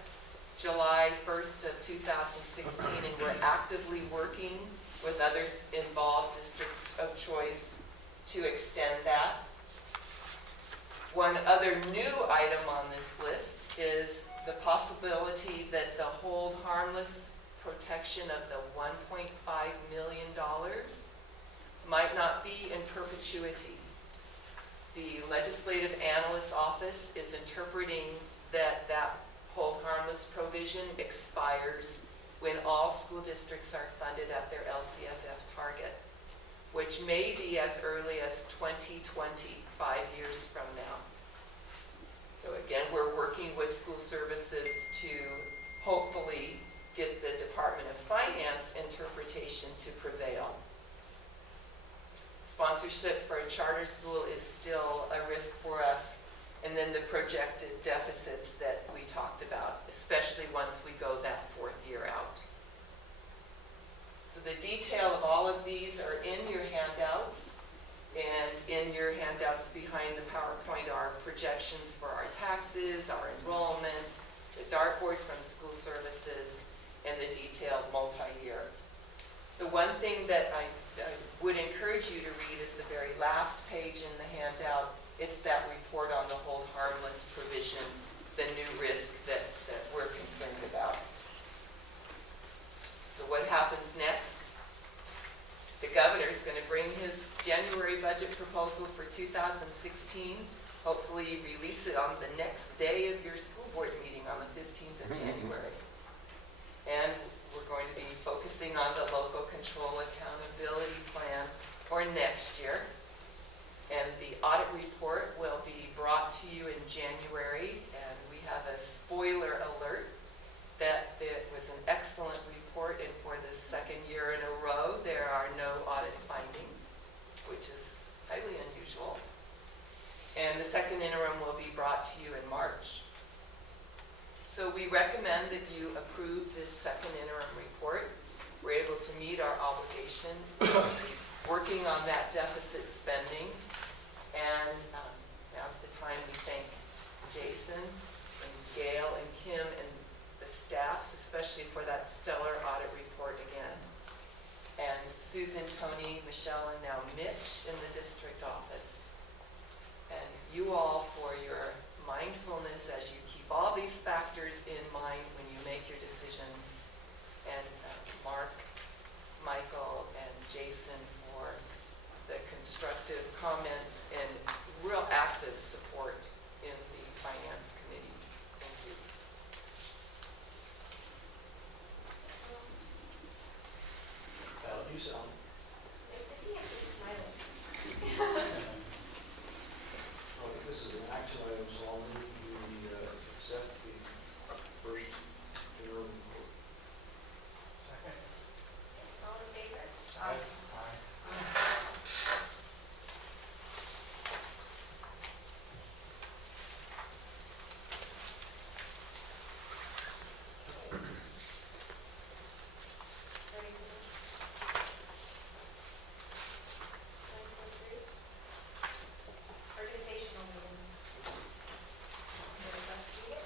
July 1st of 2016, and we're actively working with others involved districts of choice to extend that. One other new item on this list is the possibility that the hold harmless protection of the $1.5 million might not be in perpetuity. The Legislative Analyst's Office is interpreting that that hold harmless provision expires when all school districts are funded at their LCFF target, which may be as early as 2020, 5 years from now. So again, we're working with school services to hopefully get the Department of Finance interpretation to prevail. Sponsorship for a charter school is still a risk for us, and then the projected deficits that we talked about, especially once we go that 4th year out. So the detail of all of these are in your handouts, and in your handouts behind the PowerPoint are projections for our taxes, our enrollment, the dartboard from school services, and the detailed multi-year. The one thing that I would encourage you to read is the very last page in the handout. It's that report on the hold harmless provision, the new risk that we're concerned about. So what happens next? The governor's going to bring his January budget proposal for 2016, hopefully release it on the next day of your school board meeting on the 15th of January. And we're going to be focusing on the local control accountability plan for next year. And the audit report will be brought to you in January So we recommend that you approve this second interim report. We're able to meet our obligations, working on that deficit spending. And now's the time we thank Jason and Gail and Kim and the staffs, especially for that stellar audit report again. And Susan, Tony, Michelle, and now Mitch in the district office. And you all for your mindfulness as you keep all these factors in mind when you make your decisions. And Mark, Michael, and Jason for the constructive comments and real active support in the Finance Committee. Thank you. How do you sound? Nice to see you. You're smiling. Well, this is an action item, so I'll move we accept the first interim report. Second. All in favor? Aye. Ready to move? 9.3. Organizational meeting. Anybody else see it?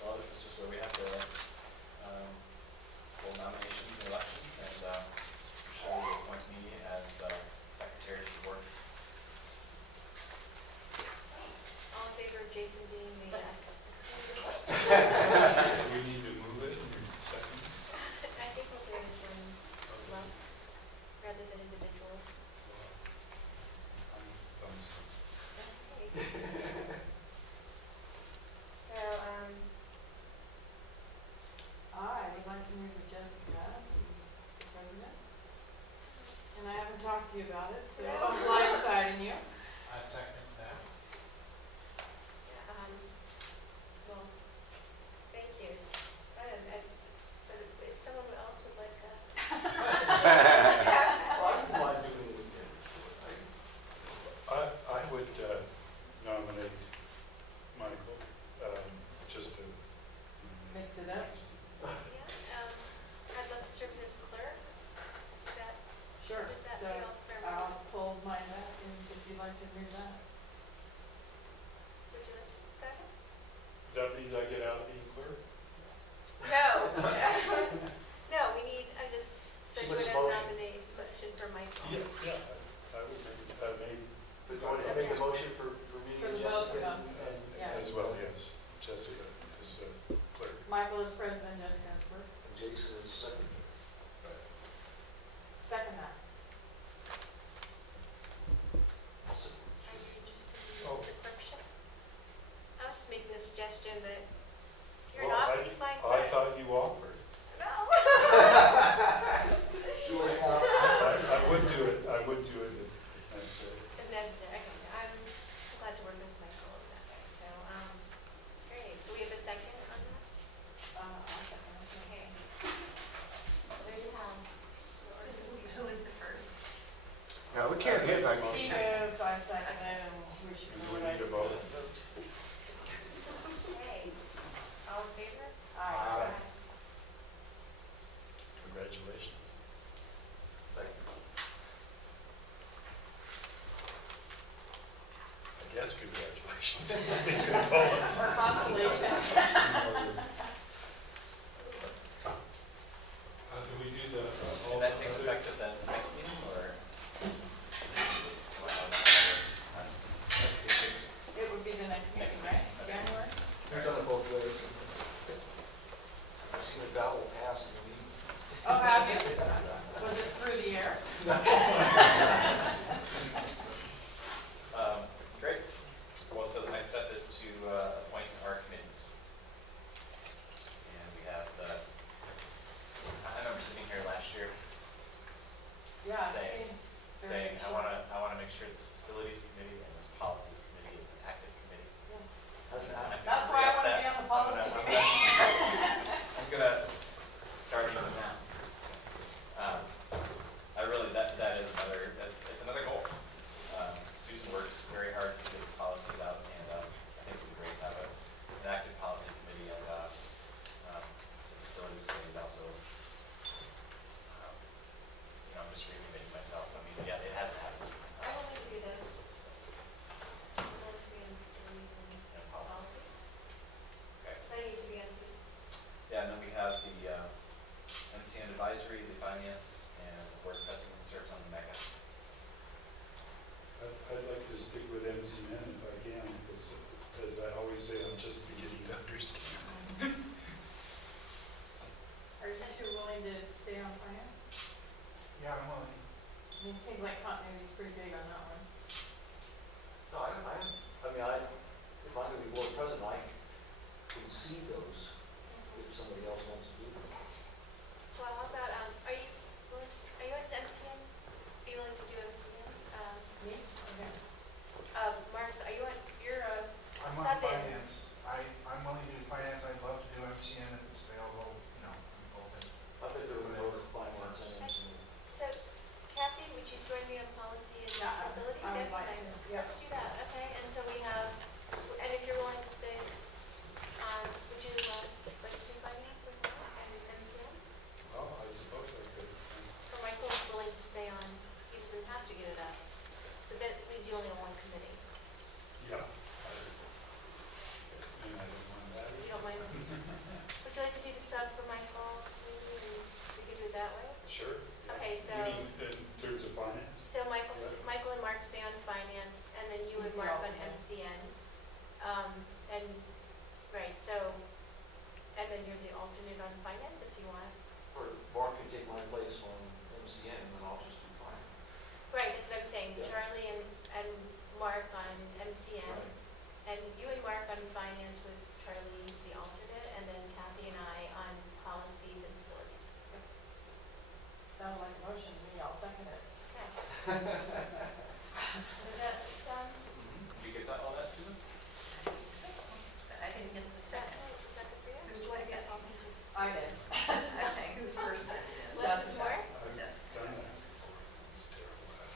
Well, this is just where we have to hold nominations and elections, and Michelle will appoint me as secretary to the board. All in favor of Jason being the secretary? We need to move it in second. I think we'll do it as one lump rather than individual. Okay. So, I would like to move to Jessica, the president. And I haven't talked to you about it, so I'm blindsiding you. I second that. well, thank you. But if someone else would like that. Well, I would like to do it again. I would nominate Michael, just to. Mix it up. I'd love to serve as clerk. Is that, Sure. does that So feel fair? I'll pull mine up and if you'd like to move that. Would you like to, Becca? That means I get out of being clerk? No. No, we need, I just said She you was would motion. nominate motion for Michael. Yeah, I would make, But you want to make a motion for me For and the both of Jessica? them. and- Yeah. as well, yes. Jessica is clerk. Michael is president, Jessica is clerk. And Jason is second. Second that. Are you interested in Oh. the clerkship? I was just making a suggestion that you're Well, an awfully fine I clerk. thought you offered. No. I would do it if necessary. If necessary, okay, I'm glad to work with Michael on that way, so, great, so we have a second on that? I'll second it. Okay. There you have. Who is the first? No, we can't hit that He motion. moved, I seconded, and we should. Do we need a vote? Okay, all in favor? Aye. Congratulations. Thank you. I guess congratulations. Condolences. Or constellations. Do we do the? And that takes effect at the next meeting, or? Wow, that works. It would be the next Next meeting, right? meeting, okay. January? We've done it both ways. I've seen a gavel pass in the meeting. Oh, have you? Was it through the air? Great. Well, so the next step is to appoint our committees. just beginning to understand. Are you two willing to stay on finance? Yeah, I'm willing. I mean, it seems like continuity is pretty big on that one. No, I mean, if I'm gonna be board president, I can see those if somebody else wants to do them. Well, how about, are you at the MCN? Are you willing to do MCN? Me? Okay. Marcus, are you on, you're I'm on seven. finance. I'm willing to do finance. I'd love to do MCN if it's available, you know, I'm open. I've been doing both finance and engineering. So Kathy, would you join me on policy and Yeah, facility? I would That'd be like to, nice. yeah. Let's do that, okay? And so we have, and if you're willing to stay on, would you like to do finance with us and MCN? Well, I suppose I could. Or Michael is willing to stay on, he doesn't have to get it up. But that leaves you only on one committee. Yeah. And I don't mind that. You don't mind? Would you like to do the sub for Michael? Maybe, and we could do it that way? Sure. Yeah. Okay, so, You mean in terms of finance? so Michael, Yeah. Michael and Mark stay on finance, and then you and He's the Mark on alternate. MCN. And, right, so, and then you're the alternate on finance if you want. Or Mark can take my place on MCN, and then I'll just do finance. Right, that's what I'm saying, Yeah. Charlie and Mark on MCN, Right. and you and Mark on finance with Charlie, the alternate, and then Kathy and I on policies and facilities. Sounds like a motion to me, I'll second it. Okay. Does that sound? You get that, all that, Susan? I didn't get the Is that second. good for you? Who's You wanna get second? policies and I did. Okay, who first then? Let's more? I've Yes. done that before. It's terrible at it.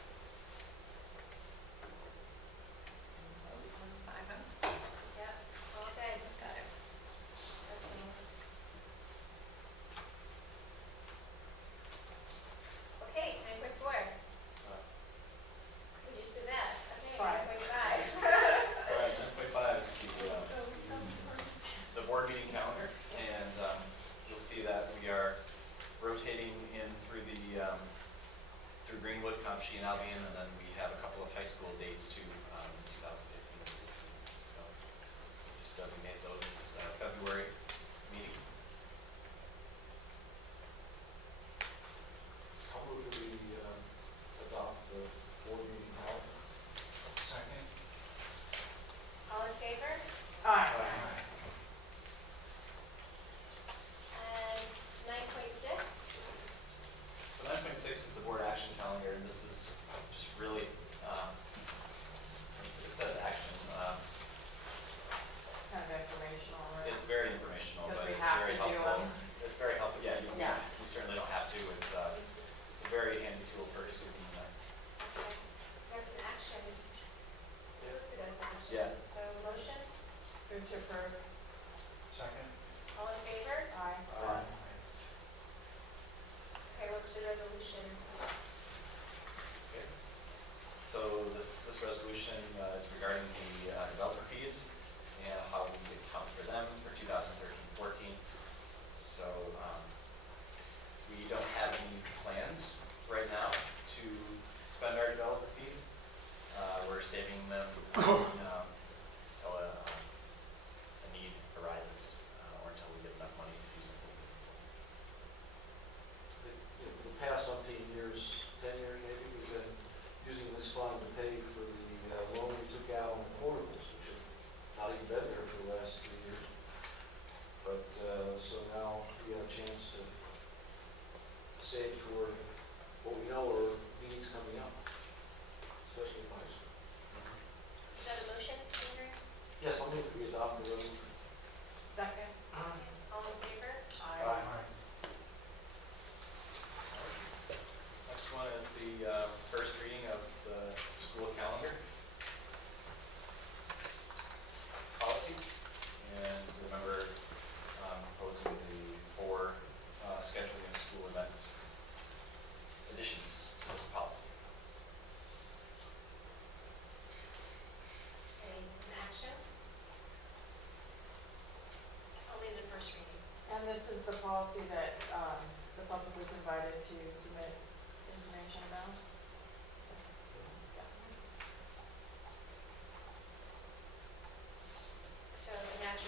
Was Simon? Yeah, okay. Got it. That's nice. Okay, 9.4. We just did that. Okay, Five. 9.5. All right, 9.5 is the board meeting calendar, and you'll see that we are rotating in through through Greenwood, Comshi, and Albion, and then we have a couple of high school dates too, 2015 and 16. So just designate those as February meeting. I'll move that we adopt the board meeting calendar. Second? All in favor? Aye. And 9.6? So 9.6 is the board action calendar, and this is just really, it says action. Kind of informational, right? It's very informational, Because but we it's have very to do helpful. them. It's very helpful, yeah, Yeah. you certainly don't have to. It's a very handy tool for Susan and I. Okay. That's an action. It's listed as action. Yeah. So motion, Move to approve. Second? all in favor? Aye. Okay, what's the resolution? Okay. So this resolution is regarding the developer fees and how we account for them for 2013-14. So we don't have any plans right now to spend our developer fees. We're saving them until a need arises or until we get enough money to do something. For the past umpteen years, 10 years maybe, we've been using this fund to pay for the loan we took out on portables, which have not even been there for the last 3 years. But, so now we have a chance to save for what we know are meetings coming up, especially in high school. Is that a motion, Andrew? Yes, I'll move we adopt the resolution. Second. All in favor? Aye. Next one is the first reading of the school calendar policy. And remember proposing the 4 scheduling of school events additions to this policy. Okay, an action? Only the first reading. And this is the policy that the public was invited to submit information about? So an action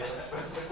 Okay, but